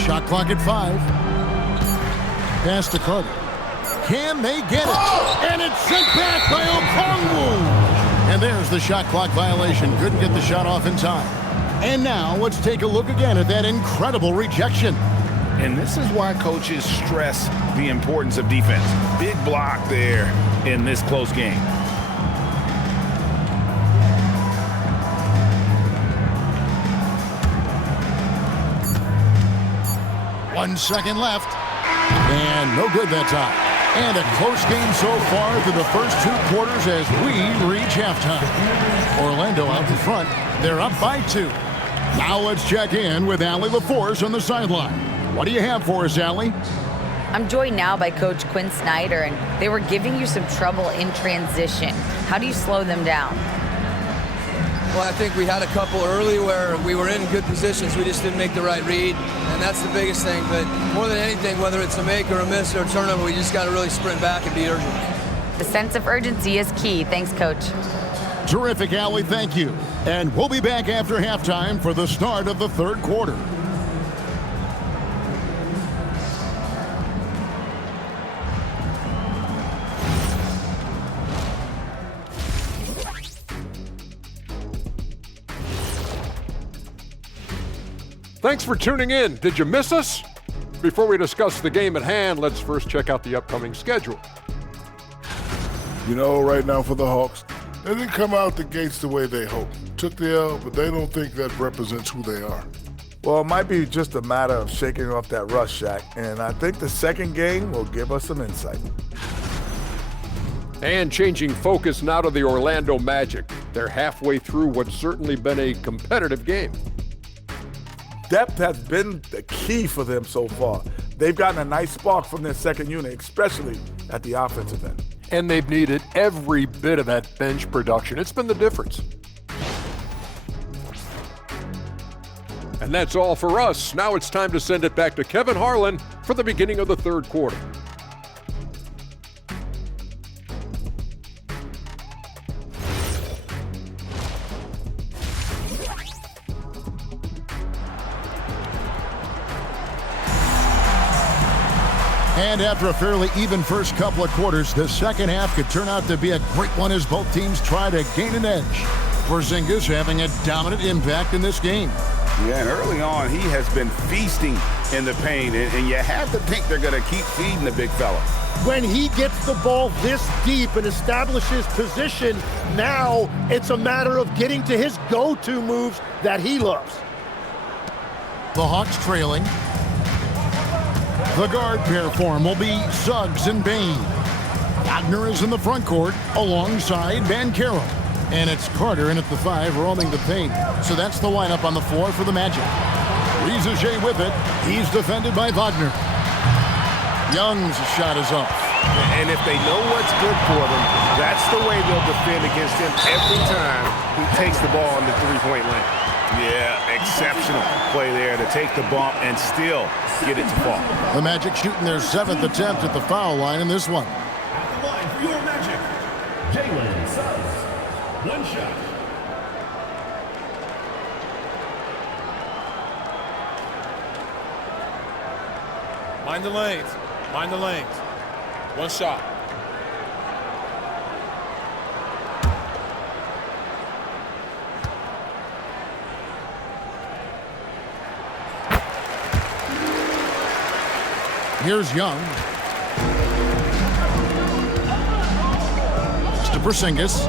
Shot clock at 5. Pass to Carter. Can they get it? And it's sent back by Okongwu. And there's the shot clock violation. Couldn't get the shot off in time. And now let's take a look again at that incredible rejection. And this is why coaches stress the importance of defense. Big block there in this close game. One second left. And no good that time. And a close game so far through the first 2 quarters as we reach halftime. Orlando out in front. They're up by 2. Now let's check in with Allie LaForce on the sideline. What do you have for us, Allie? I'm joined now by Coach Quinn Snyder, and they were giving you some trouble in transition. How do you slow them down? Well, I think we had a couple early where we were in good positions. We just didn't make the right read, and that's the biggest thing. But more than anything, whether it's a make or a miss or a turnover, we just got to really sprint back and be urgent. The sense of urgency is key. Thanks, Coach. Terrific, Allie. Thank you. And we'll be back after halftime for the start of the third quarter. Thanks for tuning in. Did you miss us? Before we discuss the game at hand, let's first check out the upcoming schedule. You know, right now for the Hawks, they didn't come out the gates the way they hoped. Took the L, but they don't think that represents who they are. Well, it might be just a matter of shaking off that rust, Shaq, and I think the second game will give us some insight. And changing focus now to the Orlando Magic. They're halfway through what's certainly been a competitive game. Depth has been the key for them so far. They've gotten a nice spark from their second unit, especially at the offensive end. And they've needed every bit of that bench production. It's been the difference. And that's all for us. Now it's time to send it back to Kevin Harlan for the beginning of the third quarter. And after a fairly even first couple of quarters, the second half could turn out to be a great one as both teams try to gain an edge. Porzingis having a dominant impact in this game. Yeah, and early on, he has been feasting in the paint, and you have to think they're going to keep feeding the big fella. When he gets the ball this deep and establishes position, now it's a matter of getting to his go-to moves that he loves. The Hawks trailing. The guard pair for him will be Suggs and Bain. Wagner is in the front court alongside Banchero. And it's Carter in at the 5, roaming the paint. So that's the lineup on the floor for the Magic. Rizachet with it. He's defended by Wagner. Young's shot is off. And if they know what's good for them, that's the way they'll defend against him every time he takes the ball in the three-point line. Yeah, exceptional play there to take the bump and still get it to fall. The Magic shooting their 7th attempt at the foul line in this one. At the line for your Magic, Jalen Suggs. One shot. Mind the lanes. Mind the lanes. One shot. Here's Young. It's to Porzingis.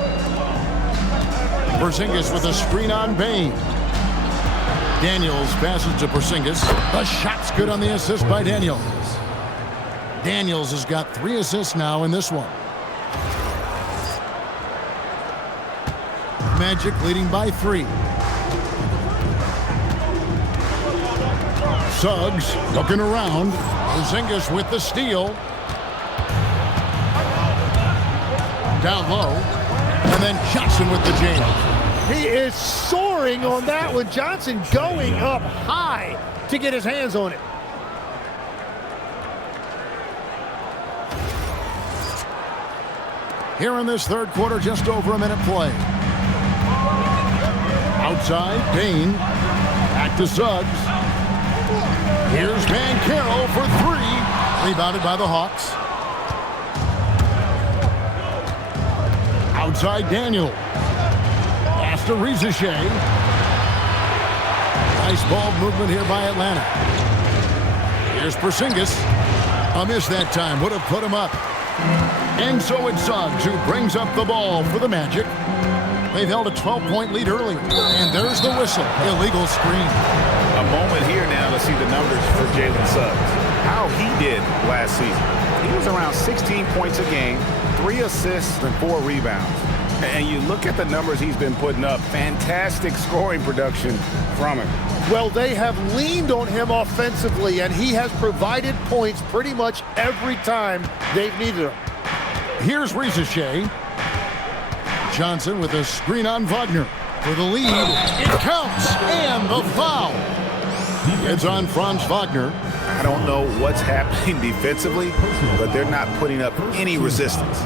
Porzingis with a screen on Bane. Daniels passes to Porzingis. The shot's good on the assist by Daniels. Daniels has got 3 assists now in this one. Magic leading by 3. Suggs looking around. Porzingis with the steal. Down low. And then Johnson with the jam. He is soaring on that one. Johnson going up high to get his hands on it. Here in this third quarter, just over a minute play. Outside, Bane. Back to Suggs. Here's Banchero for 3. Rebounded by the Hawks. Outside, Daniel. Pass to Rizachet. Nice ball movement here by Atlanta. Here's Porzingis. A miss that time. Would have put him up. And so it's Suggs who brings up the ball for the Magic. They've held a 12-point lead early. And there's the whistle. Illegal screen. A moment here now to see the numbers for Jalen Suggs. How he did last season. He was around 16 points a game, 3 assists, and 4 rebounds. And you look at the numbers he's been putting up. Fantastic scoring production from him. Well, they have leaned on him offensively, and he has provided points pretty much every time they've needed him. Here's Rizachet. Johnson with a screen on Wagner. For the lead, it counts, and the foul. It's on Franz Wagner. I don't know what's happening defensively, but they're not putting up any resistance.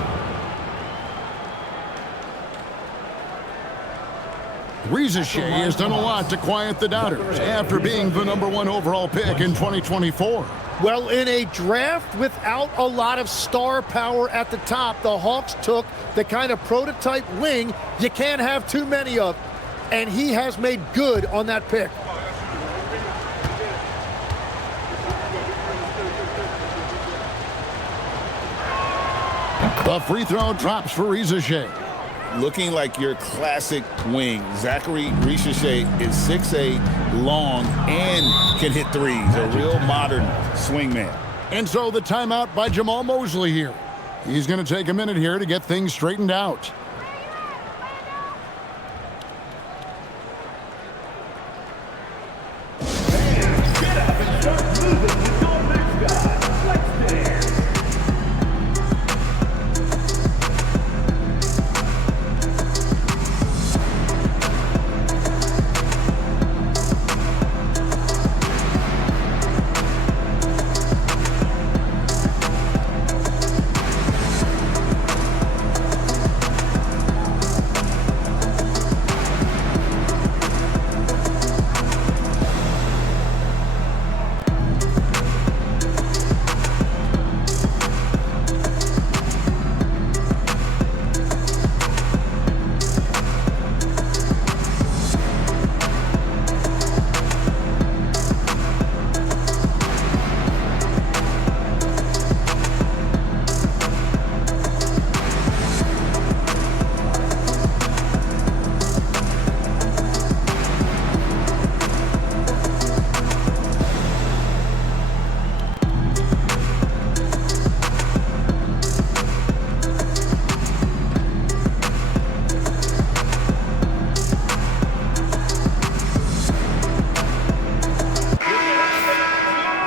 Rizachet has done a lot to quiet the doubters after being the #1 overall pick in 2024. Well, in a draft without a lot of star power at the top, the Hawks took the kind of prototype wing you can't have too many of, and he has made good on that pick. The free throw drops for Rizachet. Looking like your classic wing. Zachary Rizachet is 6'8", long, and can hit threes. A real modern swingman. And so the timeout by Jamal Mosley here. He's going to take a minute here to get things straightened out. Get up and start moving with your next guy. Let's dance.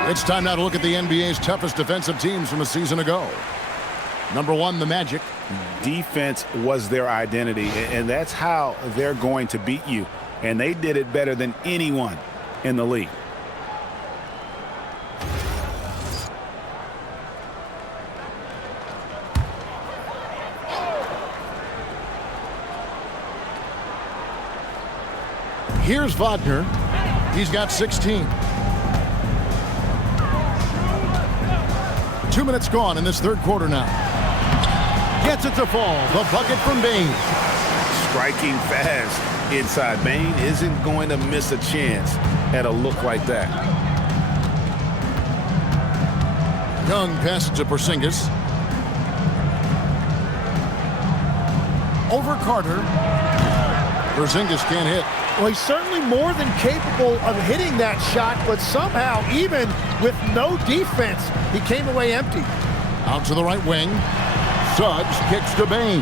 It's time now to look at the NBA's toughest defensive teams from a season ago. Number 1, the Magic. Defense was their identity, and that's how they're going to beat you. And they did it better than anyone in the league. Here's Wagner. He's got 16. 2 minutes gone in this third quarter now. Gets it to fall. The bucket from Bain. Striking fast inside. Bain isn't going to miss a chance at a look like that. Young passes to Porzingis. Over Carter. Porzingis can't hit. Well, he's certainly more than capable of hitting that shot, but somehow, even with no defense, he came away empty. Out to the right wing. Suggs kicks to Bain.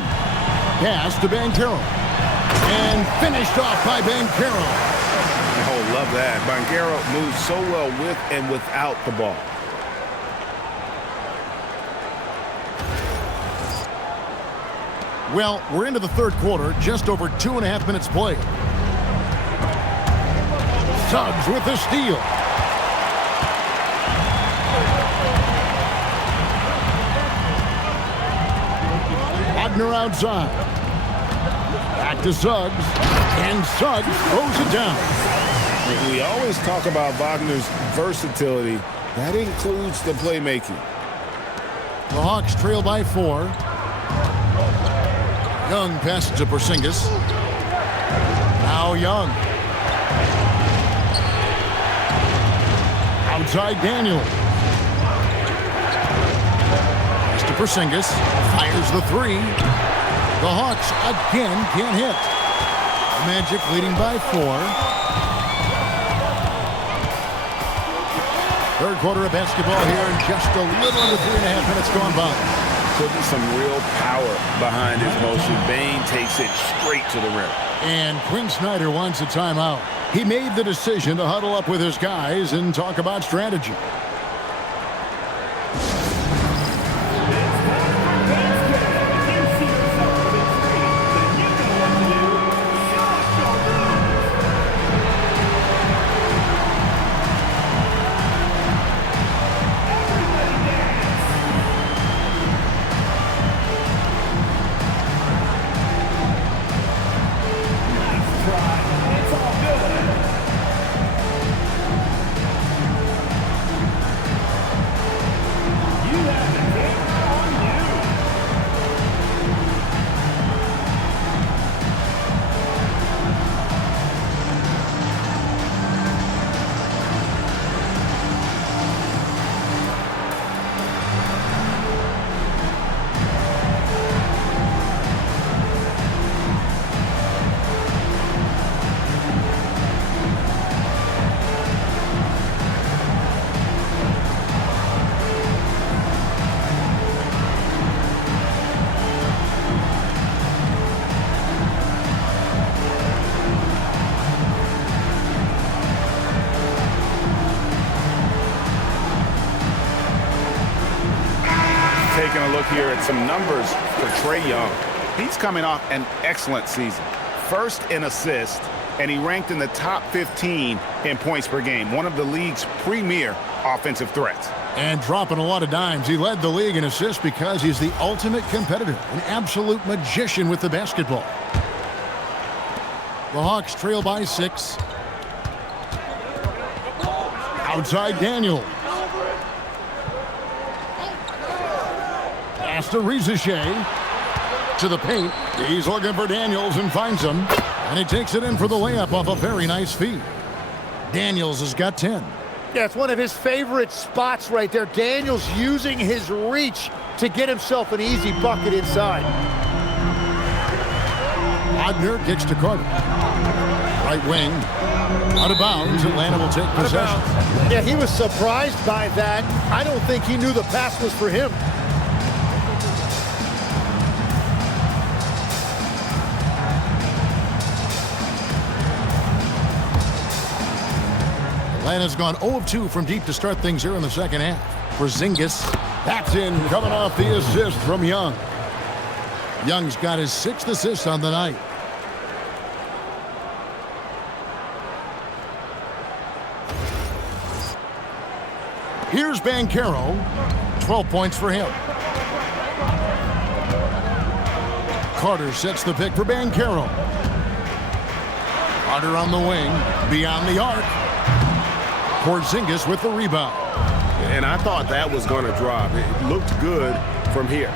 Pass to Banchero. And finished off by Banchero. Oh, love that. Banchero moves so well with and without the ball. Well, we're into the third quarter, just over 2.5 minutes played. Suggs with the steal. Wagner outside. Back to Suggs. And Suggs throws it down. We always talk about Wagner's versatility. That includes the playmaking. The Hawks trail by 4. Young passes to Porzingis. Now Young. Outside Daniel. Pass to Porzingis. Fires the 3. The Hawks again can't hit. Magic leading by 4. Third quarter of basketball here, and just a little under 3.5 minutes gone by. Putting some real power behind his motion. Bain takes it straight to the rim. And Quinn Snyder wants a timeout. He made the decision to huddle up with his guys and talk about strategy. Taking a look here at some numbers for Trae Young. He's coming off an excellent season. First in assists, and he ranked in the top 15 in points per game, one of the league's premier offensive threats. And dropping a lot of dimes. He led the league in assists because he's the ultimate competitor, an absolute magician with the basketball. The Hawks trail by 6. Outside Daniel. Pass to Rizichet. To the paint. He's looking for Daniels and finds him. And he takes it in for the layup off a very nice feed. Daniels has got 10. Yeah, it's one of his favorite spots right there. Daniels using his reach to get himself an easy bucket inside. Wagner kicks to Carter. Right wing. Out of bounds. Atlanta will take possession. Yeah, he was surprised by that. I don't think he knew the pass was for him. Atlanta's gone 0 of 2 from deep to start things here in the second half. Porzingis, that's in, coming off the assist from Young. Young's got his 6th assist on the night. Here's Banchero, 12 points for him. Carter sets the pick for Banchero. Carter on the wing, beyond the arc. Porzingis with the rebound. And I thought that was going to drop. It looked good from here.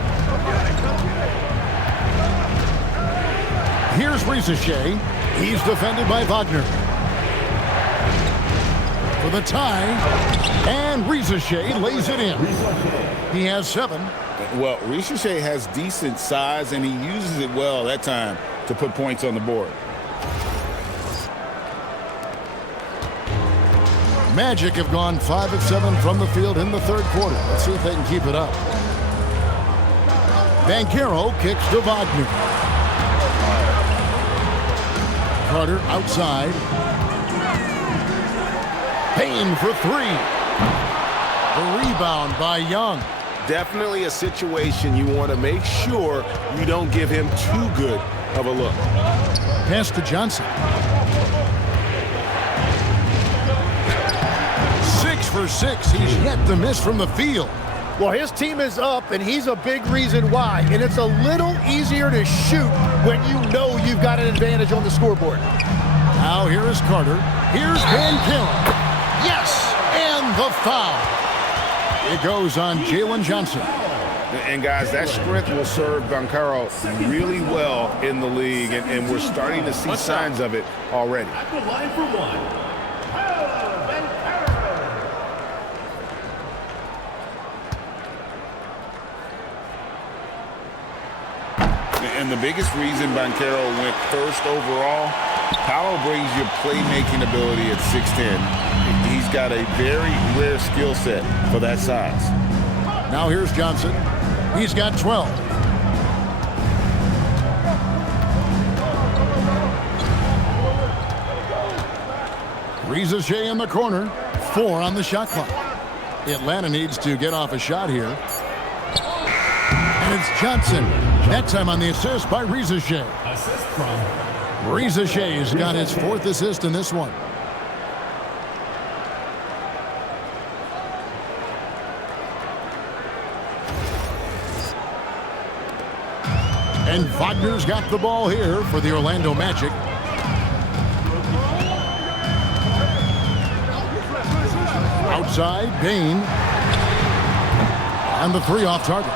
Here's Ricochet. He's defended by Wagner. For the tie, and Ricochet lays it in. He has 7. Well, Ricochet has decent size, and he uses it well that time to put points on the board. Magic have gone 5 of 7 from the field in the third quarter. Let's see if they can keep it up. Banchero kicks to Wagner. Carter outside. Payne for 3. The rebound by Young. Definitely a situation you want to make sure you don't give him too good of a look. Pass to Johnson. 6 for 6. He's yet to miss from the field. Well, his team is up, and he's a big reason why. And it's a little easier to shoot when you know you've got an advantage on the scoreboard. Now here is Carter. Here's Banchero. Yes, and the foul. It goes on Jalen Johnson. And guys, that strength will serve Banchero really well in the league, and we're starting to see signs of it already. At the line for 1, Paolo Banchero. And the biggest reason Banchero went first overall, Paolo brings you playmaking ability at 6'10". He's got a very rare skill set for that size. Now here's Johnson. He's got 12. Ricochet in the corner. 4 on the shot clock. Atlanta needs to get off a shot here. And it's Johnson. That time on the assist by Ricochet. Assist from Ricochet's got his 4th assist in this one. And Wagner's got the ball here for the Orlando Magic. Outside, Bain. And the 3 off target.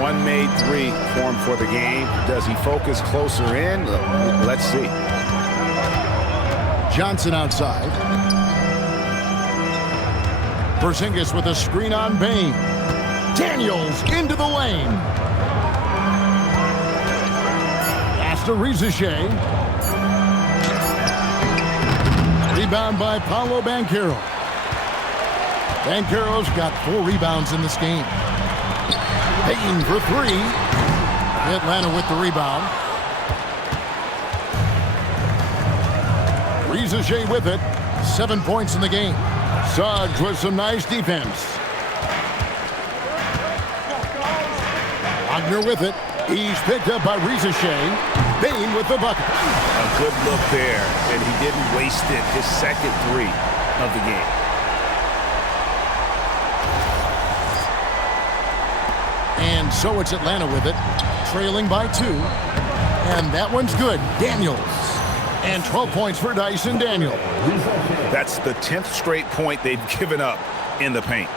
One made 3 for him for the game. Does he focus closer in? Let's see. Johnson outside. Porzingis with a screen on Bain. Daniels into the lane. Pass to Ricochet. Rebound by Paolo Banchero. Banchero's got 4 rebounds in this game. Payne for 3. Atlanta with the rebound. Ricochet with it. 7 points in the game. Suggs with some nice defense. Wagner with it. He's picked up by Ricochet. Bain with the bucket. A good look there, and he didn't waste it. His second 3 of the game. And so it's Atlanta with it, trailing by 2. And that one's good. Daniels. And 12 points for Dyson Daniels. That's the 10th straight point they've given up in the paint.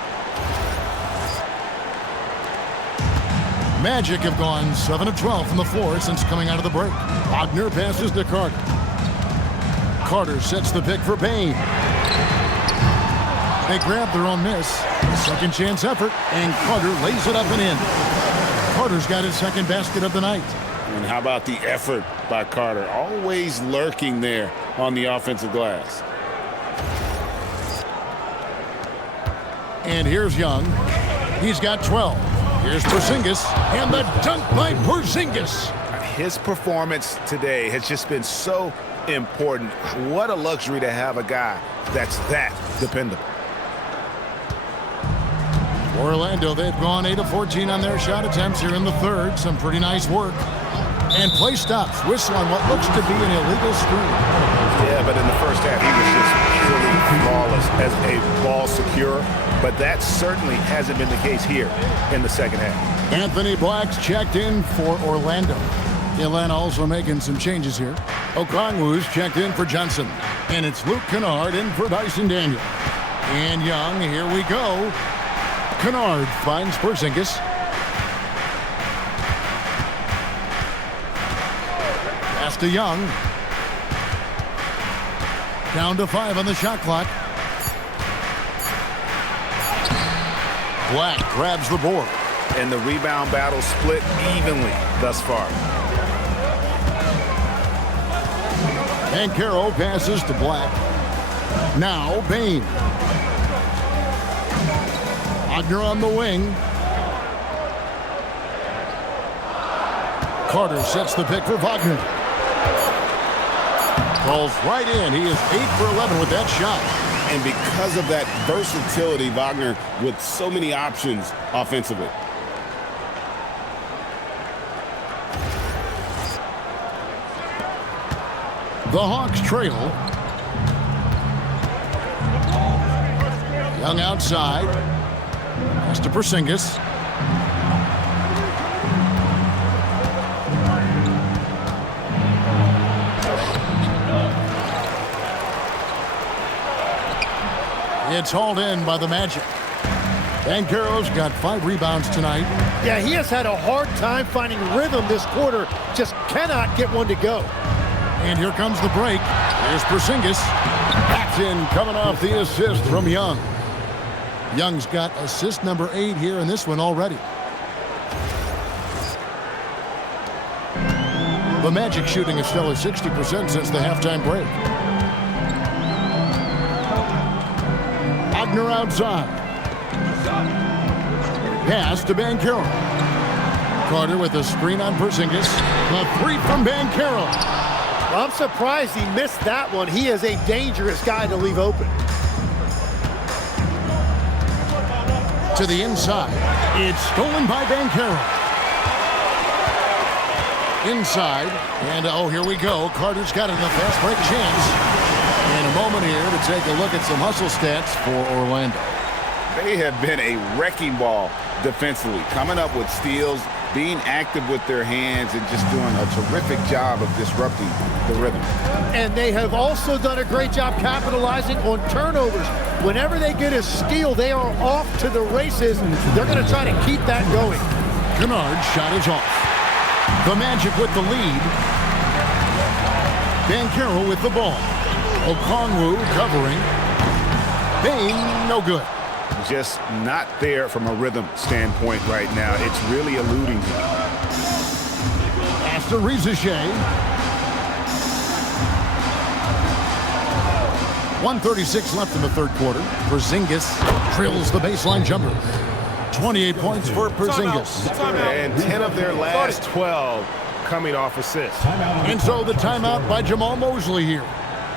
Magic have gone 7 of 12 from the floor since coming out of the break. Wagner passes to Carter. Carter sets the pick for Bain. They grab their own miss. Second chance effort, and Carter lays it up and in. Carter's got his 2nd basket of the night. And how about the effort by Carter? Always lurking there on the offensive glass. And here's Young. He's got 12. Here's Porzingis, and the dunk by Porzingis. His performance today has just been so important. What a luxury to have a guy that's that dependable. Orlando, they've gone 8 of 14 on their shot attempts here in the third. Some pretty nice work. And play stops. Whistle on what looks to be an illegal screen. Yeah, but in the first half, he was just purely flawless as a ball securer. But that certainly hasn't been the case here in the second half. Anthony Black's checked in for Orlando. Atlanta also making some changes here. Okongwu's checked in for Johnson. And it's Luke Kennard in for Dyson Daniel. And Young, here we go. Kennard finds Porzingis. Pass to Young. Down to 5 on the shot clock. Black grabs the board. And the rebound battle split evenly thus far. Banchero passes to Black. Now Bain. Wagner on the wing. Carter sets the pick for Wagner. Falls right in. He is 8 for 11 with that shot. And because of that versatility, Wagner with so many options offensively. The Hawks trail. Young outside. Pass to Porzingis. It's hauled in by the Magic. Banchero's got 5 rebounds tonight. Yeah, he has had a hard time finding rhythm this quarter. Just cannot get one to go. And here comes the break. Here's Porzingis. Action coming off the assist from Young. Young's got assist number 8 here in this one already. The Magic shooting a stellar 60% since the halftime break. Wagner outside. Pass to Banchero. Carter with a screen on Porzingis. The 3 from Banchero. I'm surprised he missed that one. He is a dangerous guy to leave open. To the inside. It's stolen by Banchero. Inside. And oh, here we go. Carter's got it in a fast break chance. In a moment here to take a look at some hustle stats for Orlando. They have been a wrecking ball defensively, coming up with steals, being active with their hands, and just doing a terrific job of disrupting the rhythm. And they have also done a great job capitalizing on turnovers. Whenever they get a steal, they are off to the races. They're going to try to keep that going. Kennard's shot is off. The Magic with the lead. Banchero with the ball. Okongwu covering. Bain, no good. Just not there from a rhythm standpoint right now. It's really eluding him. Pass to Rizichet. 1:36 left in the third quarter. Porzingis drills the baseline jumper. 28 points for Porzingis. And 10 of their last 12 coming off assists. And so the timeout by Jamal Mosley here.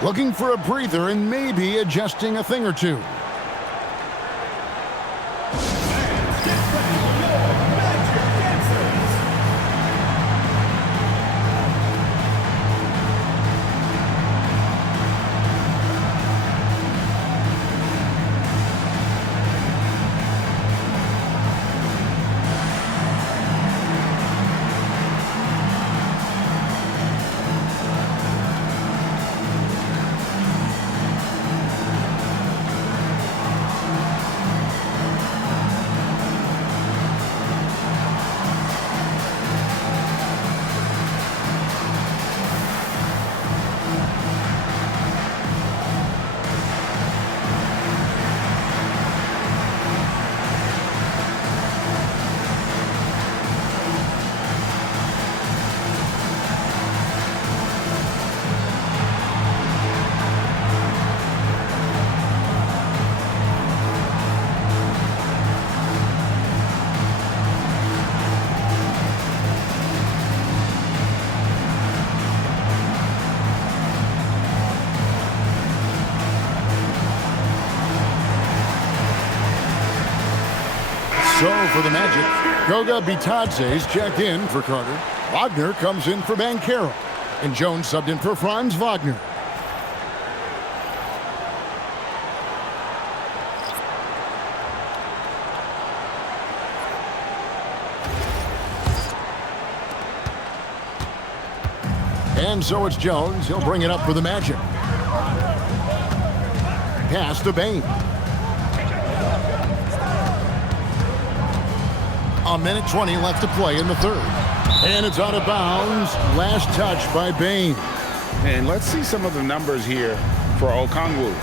Looking for a breather and maybe adjusting a thing or two. So for the Magic, Goga Bitadze's checked in for Carter. Wagner comes in for Banchero. And Jones subbed in for Franz Wagner. And so it's Jones. He'll bring it up for the Magic. Pass to Bane. A minute 20 left to play in the third. And it's out of bounds. Last touch by Bane. And let's see some of the numbers here for Okongwu.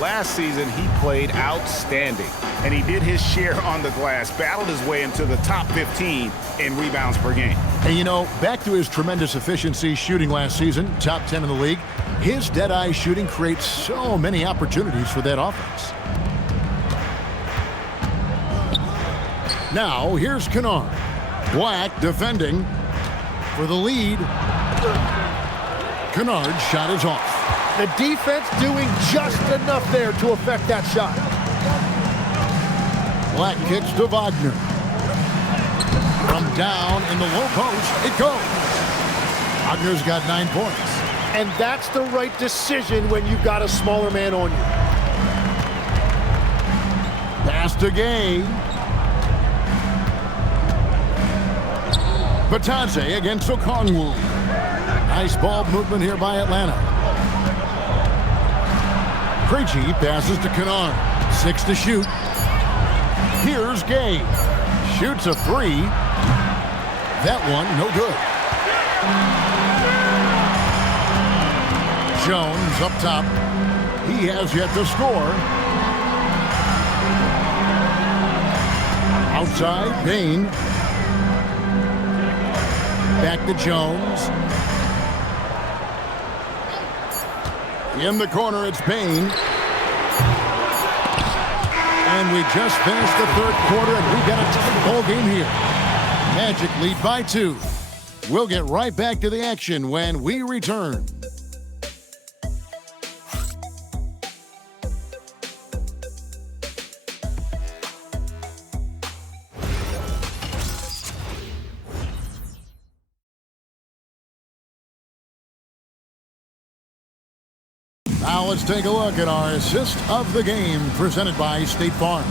Last season, he played outstanding, and he did his share on the glass, battled his way into the top 15 in rebounds per game. And you know, back to his tremendous efficiency shooting last season, top 10 in the league, his dead-eye shooting creates so many opportunities for that offense. Now, here's Kennard. Black defending for the lead. Kennard's shot is off. The defense doing just enough there to affect that shot. Black kicks to Wagner. From down in the low post, it goes. Wagner's got 9 points. And that's the right decision when you've got a smaller man on you. Pass to Gay. Bitadze against Okongwu. Nice ball movement here by Atlanta. Krejci passes to Kennard. 6 to shoot. Here's Gay. Shoots a 3. That one, no good. Jones up top. He has yet to score. Outside, Bane. Back to Jones. In the corner, it's Bane. And we just finished the third quarter, and we've got a tight ball game here. Magic lead by 2. We'll get right back to the action when we return. Now let's take a look at our assist of the game presented by State Farm.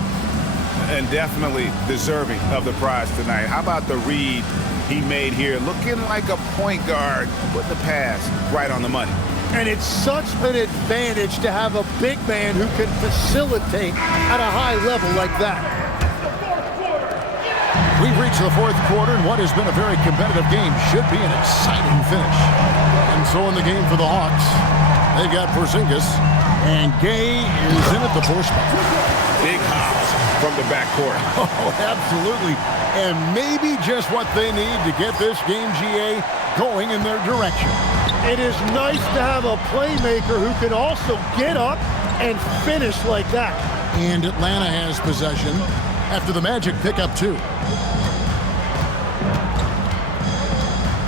And definitely deserving of the prize tonight. How about the read he made here? Looking like a point guard, put the pass right on the money. And it's such an advantage to have a big man who can facilitate at a high level like that. We've reached the fourth quarter, and what has been a very competitive game should be an exciting finish. And so in the game for the Hawks, they've got Porzingis, and Gay is in at the 4 spot. Big hops from the backcourt. Oh, absolutely. And maybe just what they need to get this game, GA, going in their direction. It is nice to have a playmaker who can also get up and finish like that. And Atlanta has possession after the Magic pick up 2.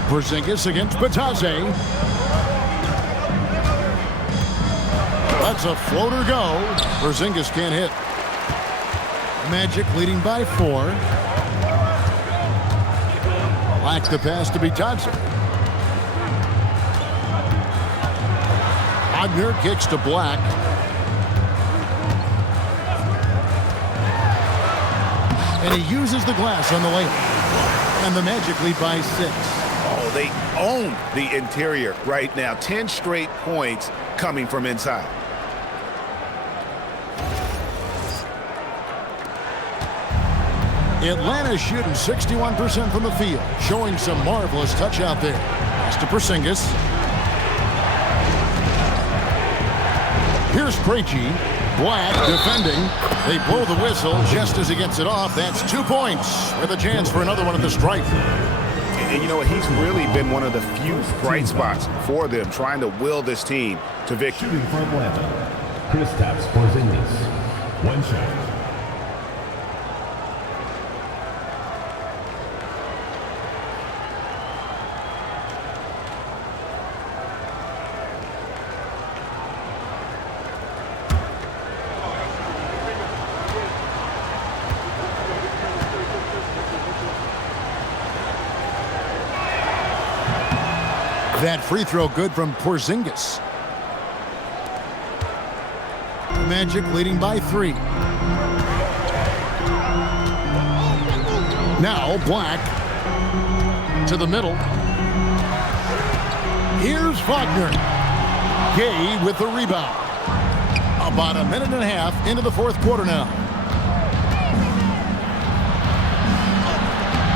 Porzingis against Bitadze. That's a floater go. Porzingis can't hit. Magic leading by 4. Black the pass to Bitadze. Wagner kicks to Black. And he uses the glass on the layup. And the Magic lead by 6. Oh, they own the interior right now. 10 straight points coming from inside. Atlanta shooting 61% from the field, showing some marvelous touch out there. Pass to Porzingis. Here's Krejci. Black defending. They blow the whistle just as he gets it off. That's 2 points with a chance for another one at the stripe. And you know what? He's really been one of the few bright spots for them, trying to will this team to victory. Shooting for Atlanta, Kristaps Porzingis. 1 shot. That free throw good from Porzingis. Magic leading by 3. Now Black to the middle. Here's Wagner. Gay with the rebound. About a minute and a half into the fourth quarter now.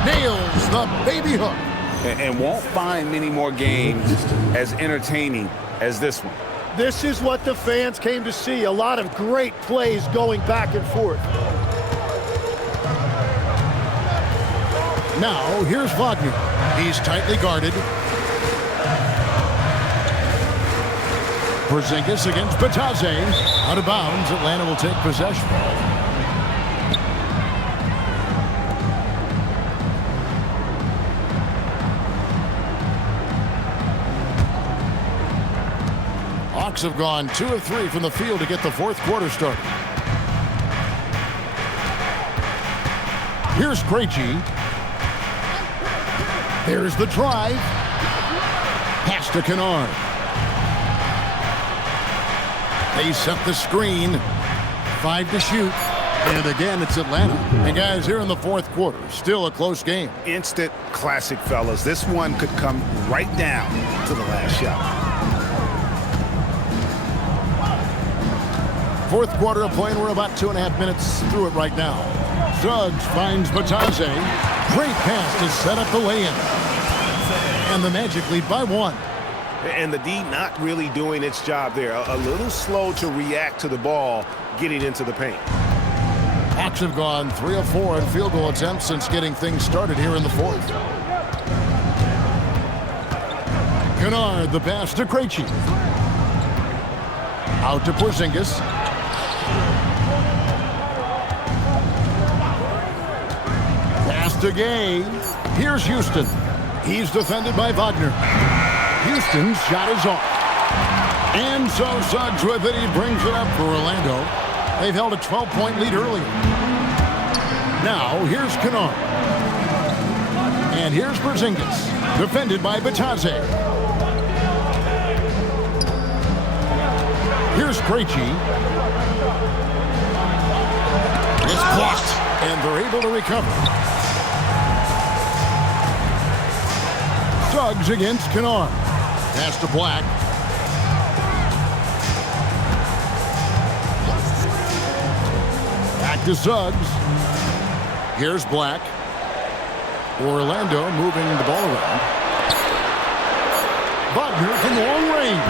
Nails the baby hook. And won't find many more games as entertaining as this one. This is what the fans came to see. A lot of great plays going back and forth. Now, here's Wagner. He's tightly guarded. Porzingis against Batadze. Out of bounds, Atlanta will take possession. Hawks have gone 2 of 3 from the field to get the fourth quarter started. Here's Krejci. There's the drive. Pass to Kennard. They set the screen. 5 to shoot. And again, it's Atlanta. And guys, here in the fourth quarter, still a close game. Instant classic, fellas. This one could come right down to the last shot. Fourth quarter of play, and we're about 2.5 minutes through it right now. Suggs finds Batadze. Great pass to set up the lay-in. And the Magic lead by 1. And the D not really doing its job there. A little slow to react to the ball getting into the paint. Hawks have gone 3 of 4 in field goal attempts since getting things started here in the fourth. Kennard, the pass to Krejci. Out to Porzingis. Pass to Gay. Here's Houston. He's defended by Wagner. Houston's shot is off. And so Suggs with it. He brings it up for Orlando. They've held a 12-point lead earlier. Now, here's Kennard. And here's Porzingis. Defended by Batadze. Here's Krejci. It's blocked. And they're able to recover. Suggs against Kennard. Pass to Black. Back to Suggs. Here's Black. Orlando moving the ball around. Wagner from long range.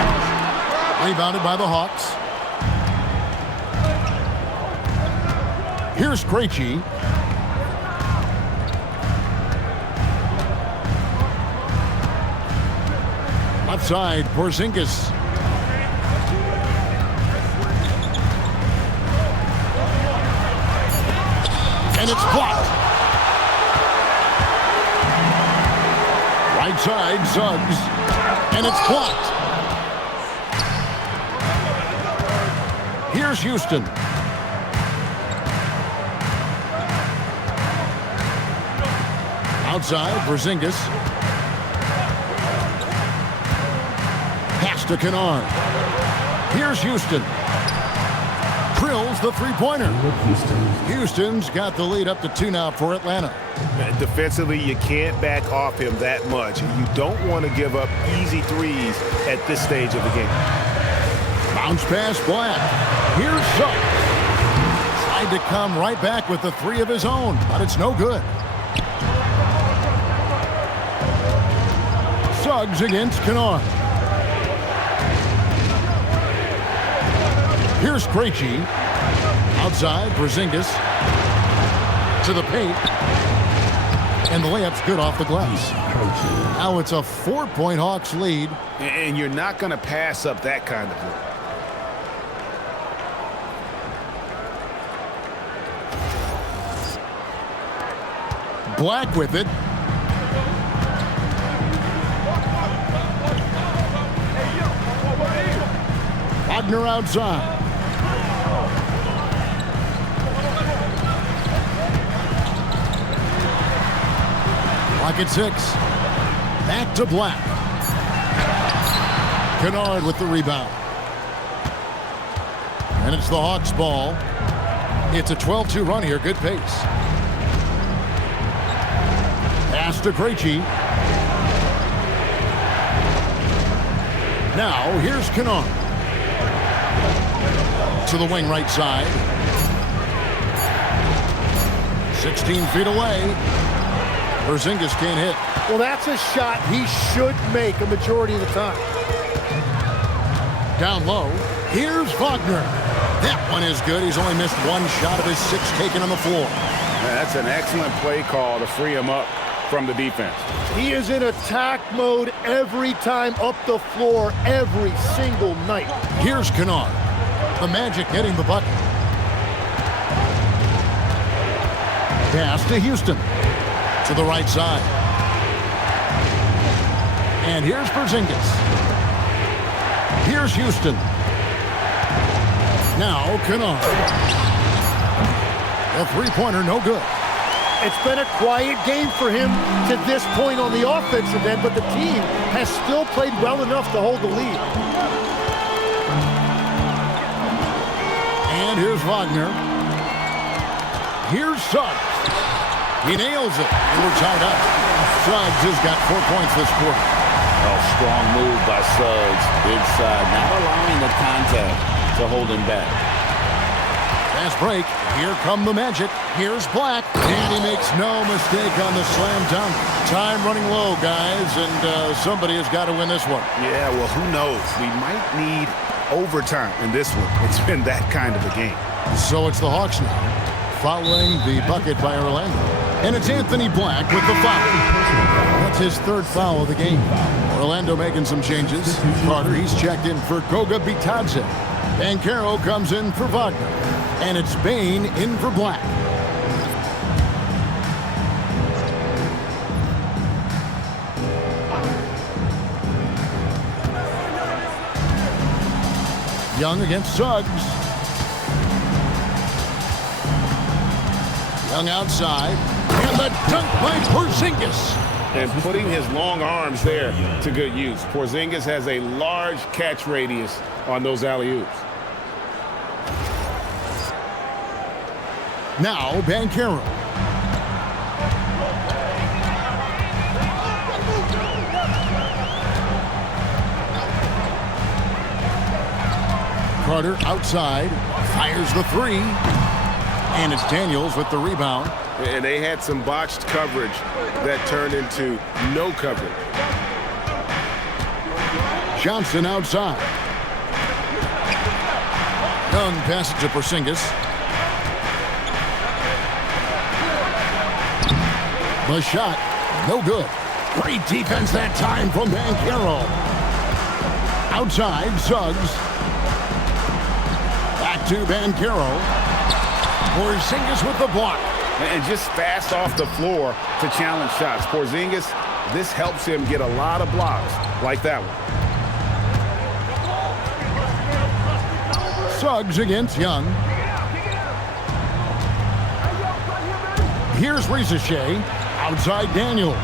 Rebounded by the Hawks. Here's Krejci. Left side, Porzingis. And it's blocked. Right side, Suggs. And it's blocked. Here's Houston. Outside, Porzingis. Pass to Kennard. Here's Houston. Drills the three-pointer. Houston's got the lead up to 2 now for Atlanta. Defensively, you can't back off him that much. You don't want to give up easy threes at this stage of the game. Bounce pass, Black. Here's Suggs. Tried to come right back with the 3 of his own, but it's no good. Suggs against Kennard. Here's Krejci. Outside, Porzingis. To the paint. And the layup's good off the glass. Now it's a 4-point Hawks lead. And you're not going to pass up that kind of look. Black with it. Wagner outside. Clock at 6. Back to Black. Kennard with the rebound. And it's the Hawks' ball. It's a 12-2 run here. Good pace. Pass to Krejci. Now, here's Kennard. To the wing right side. 16 feet away. Porzingis can't hit. Well, that's a shot he should make a majority of the time. Down low. Here's Wagner. That one is good. He's only missed one shot of his 6 taken on the floor. That's an excellent play call to free him up from the defense. He is in attack mode every time up the floor, every single night. Here's Kennard. The Magic getting the bucket. Pass to Houston. To the right side. And here's Porzingis. Here's Houston. Now Kennard. A three-pointer, no good. It's been a quiet game for him to this point on the offensive end, but the team has still played well enough to hold the lead. And here's Wagner. Here's Suggs. He nails it, and we're tied up. Suggs has got 4 points this quarter. Oh, strong move by Suggs inside, not allowing the contact to hold him back. Fast break. Here come the Magic. Here's Black. And he makes no mistake on the slam dunk. Time running low, guys, and somebody has got to win this one. Yeah, well, who knows? We might need overtime in this one. It's been that kind of a game. So it's the Hawks now, following the bucket by Orlando. And it's Anthony Black with the foul. That's his 3rd foul of the game. Orlando making some changes. Carter, he's checked in for Goga Bitadze. Banchero comes in for Wagner. And it's Bane in for Black. Young against Suggs. Young outside. And the dunk by Porzingis. And putting his long arms there to good use. Porzingis has a large catch radius on those alley-oops. Now Banchero. Carter outside, fires the 3. And it's Daniels with the rebound. And they had some botched coverage that turned into no coverage. Johnson outside. Young passes to Porzingis. The shot, no good. Great defense that time from Banchero. Outside, Suggs. Back to Banchero. Porzingis with the block. And just fast off the floor to challenge shots. Porzingis, this helps him get a lot of blocks like that one. Suggs against Young. Here's Ricochet. Outside Daniels.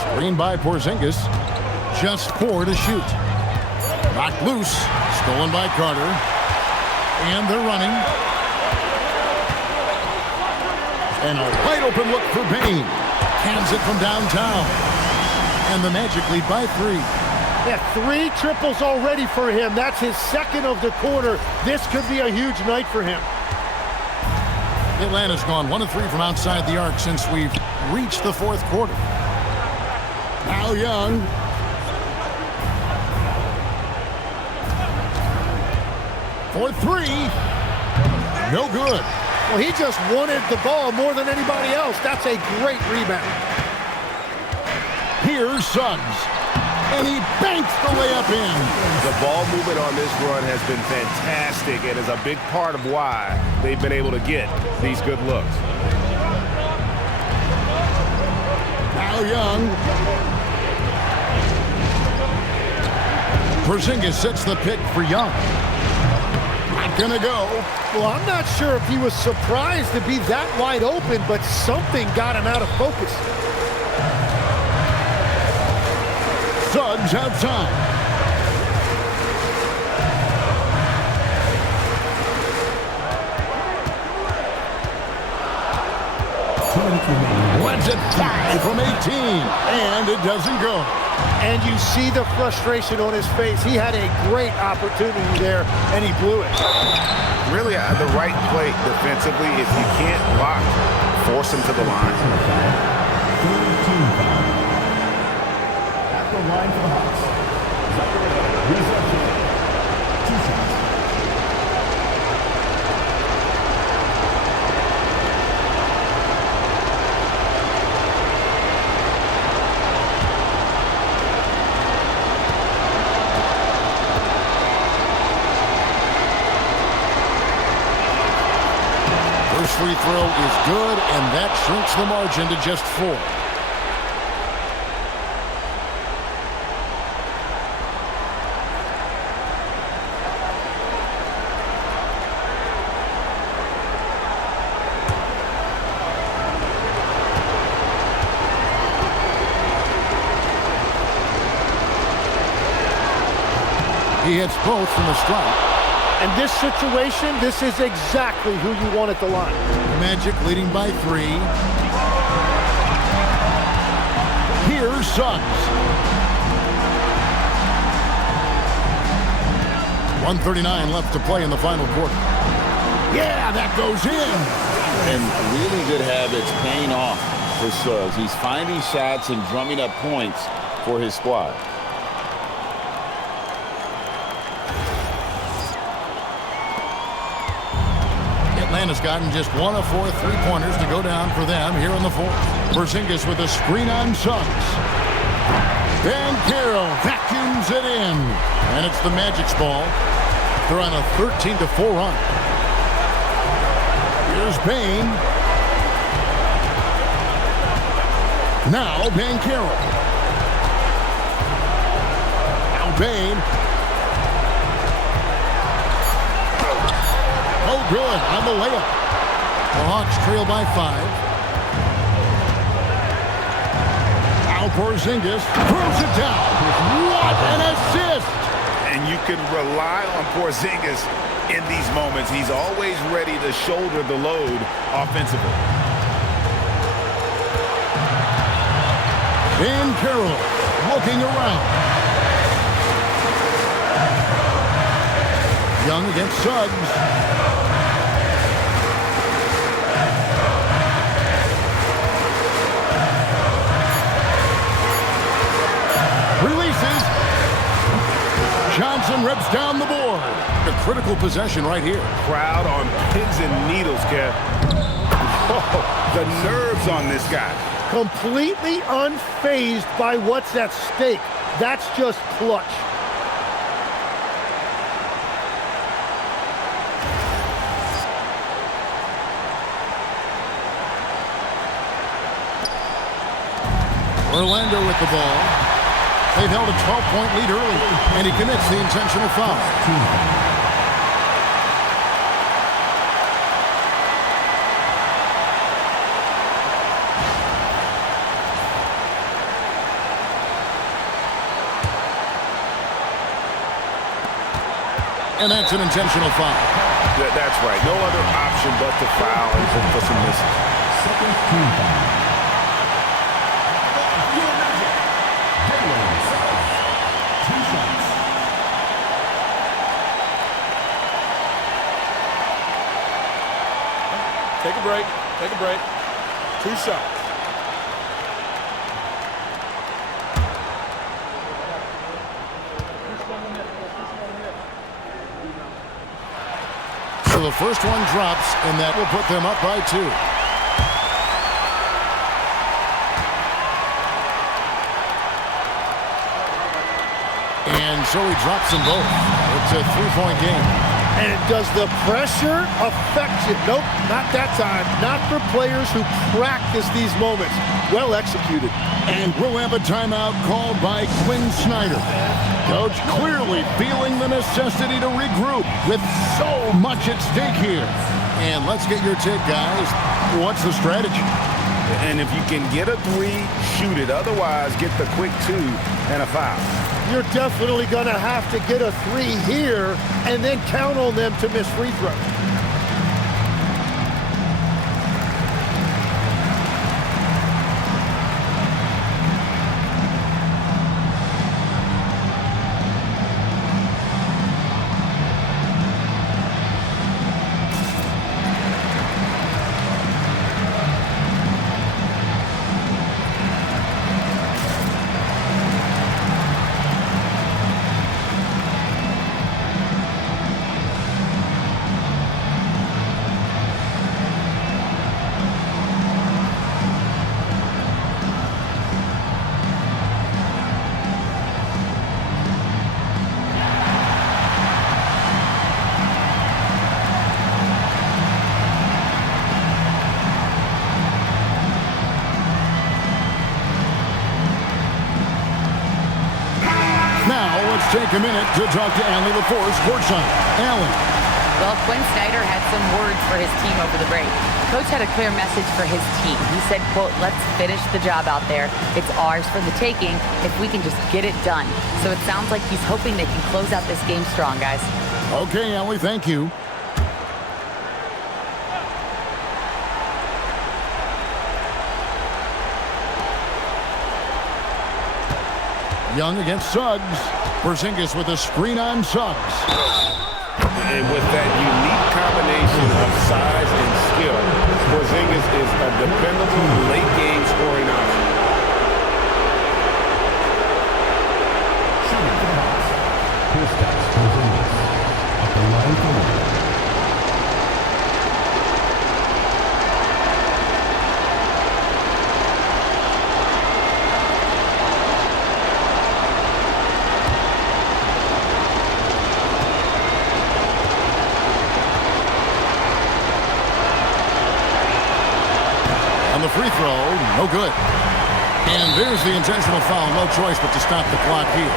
Screen by Porzingis. Just 4 to shoot. Knocked loose. Stolen by Carter. And they're running. And a wide open look for Bane. Cans it from downtown. And the Magic lead by 3. Yeah, 3 triples already for him. That's his 2nd of the quarter. This could be a huge night for him. Atlanta's gone 1 of 3 from outside the arc since we've reached the 4th quarter. Now Young. For 3. No good. Well, he just wanted the ball more than anybody else. That's a great rebound. Here's Suggs. And he banks the layup in. The ball movement on this run has been fantastic and is a big part of why they've been able to get these good looks. Now Young. Porzingis sets the pick for Young. Not gonna go. Well, I'm not sure if he was surprised to be that wide open, but something got him out of focus. Suggs outside. Lets it fly from 18, and it doesn't go. And you see the frustration on his face. He had a great opportunity there, and he blew it. Really, the right play defensively. If you can't block, force him to the line. At the line for the Hawks. First free throw is good, and that shrinks the margin to just 4. He hits both from the stripe. In this situation, this is exactly who you want at the line. Magic leading by 3. Here's Suggs. 1:39 left to play in the final quarter. Yeah, that goes in. And really good habits paying off for Suggs. He's finding shots and drumming up points for his squad. Atlanta's gotten just 1 of 4 3-pointers to go down for them here in the fourth. Porzingis with a screen on Suggs. Banchero vacuums it in. And it's the Magic's ball. They're on a 13-4 run. Here's Bane. Now Banchero. Now Bane. Oh, good on the layup. The Hawks trail by 5. Now Porzingis throws it down. What an assist! And you can rely on Porzingis in these moments. He's always ready to shoulder the load offensively. Banchero looking around. Young against Suggs. Releases. Johnson rips down the board. A critical possession right here. Crowd on pins and needles, Kev. Oh, the nerves on this guy. Completely unfazed by what's at stake. That's just clutch. Orlando with the ball. They've held a 12-point lead early, and he commits the intentional foul. And that's an intentional foul. That's right. No other option but to foul and for some misses. Second team foul. Take a break. Take a break. 2 shots. So the first one drops, and that will put them up by 2. And so he drops them both. It's a 3-point game. And does the pressure affect you? Nope, not that time. Not for players who practice these moments. Well executed. And we'll have a timeout called by Quinn Snyder. Coach clearly feeling the necessity to regroup with so much at stake here. And let's get your take, guys. What's the strategy? And if you can get a 3, shoot it. Otherwise, get the quick 2 and a foul. You're definitely going to have to get a 3 here and then count on them to miss free throws. take a minute to talk to Allie LaForce courtside. Allie. Well, Quinn Snyder had some words for his team over the break. Coach had a clear message for his team. He said, quote, let's finish the job out there. It's ours for the taking if we can just get it done. So it sounds like he's hoping they can close out this game strong, guys. Okay, Allie, thank you. Young against Suggs. Porzingis with a screen on Suggs. And with that unique combination of size and skill, Porzingis is a dependable late-game scoring option. Kristaps Porzingis at the line for one. On the free throw, no good. And there's the intentional foul. No choice but to stop the clock here.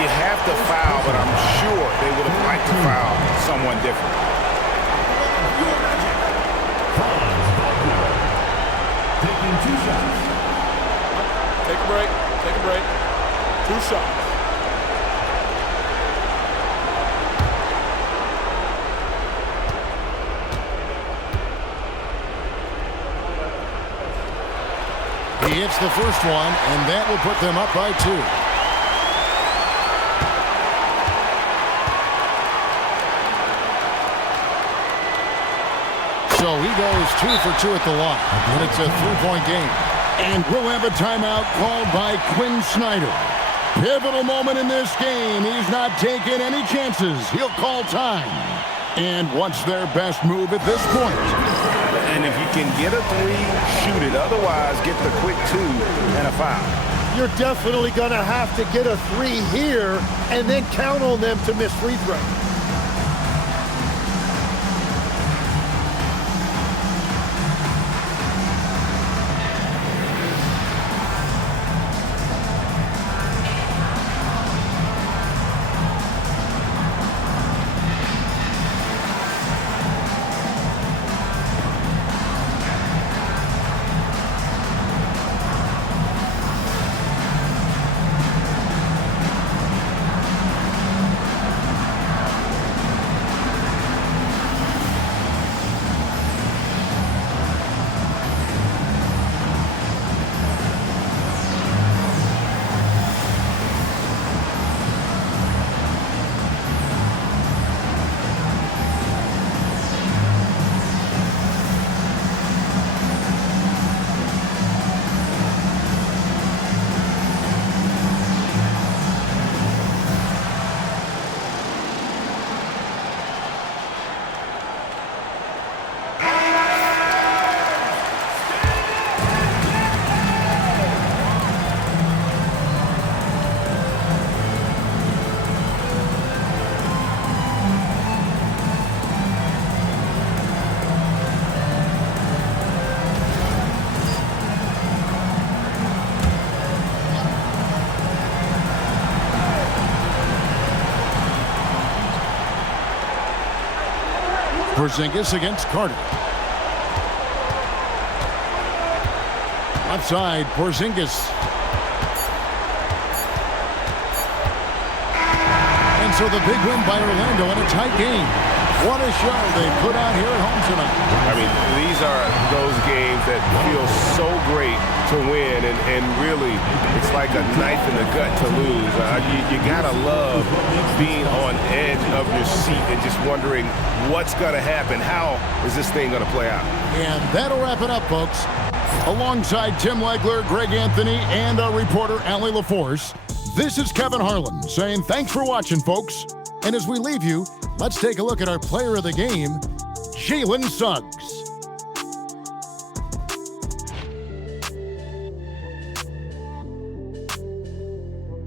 You have to foul, but I'm sure they would have liked to foul someone different. Franz Wagner taking 2 shots. Take a break. Take a break. 2 shots. He hits the first one, and that will put them up by 2. So he goes 2 for 2 at the line, and it's a 3-point game. And we'll have a timeout called by Quinn Snyder. Pivotal moment in this game. He's not taking any chances. He'll call time. And what's their best move at this point? And if you can get a 3, shoot it. Otherwise, get the quick 2 and a foul. You're definitely going to have to get a 3 here and then count on them to miss free throw. Porzingis against Carter. Outside, Porzingis. And so the big win by Orlando in a tight game. What a show they put on here at home tonight. I mean, these are those games that feel so great to win, and really, it's like a knife in the gut to lose. You gotta love being on edge of your seat and just wondering what's gonna happen. How is this thing gonna play out? And that'll wrap it up, folks. Alongside Tim Legler, Greg Anthony, and our reporter, Allie LaForce, this is Kevin Harlan saying thanks for watching, folks. And as we leave you, let's take a look at our player of the game, Jalen Suggs.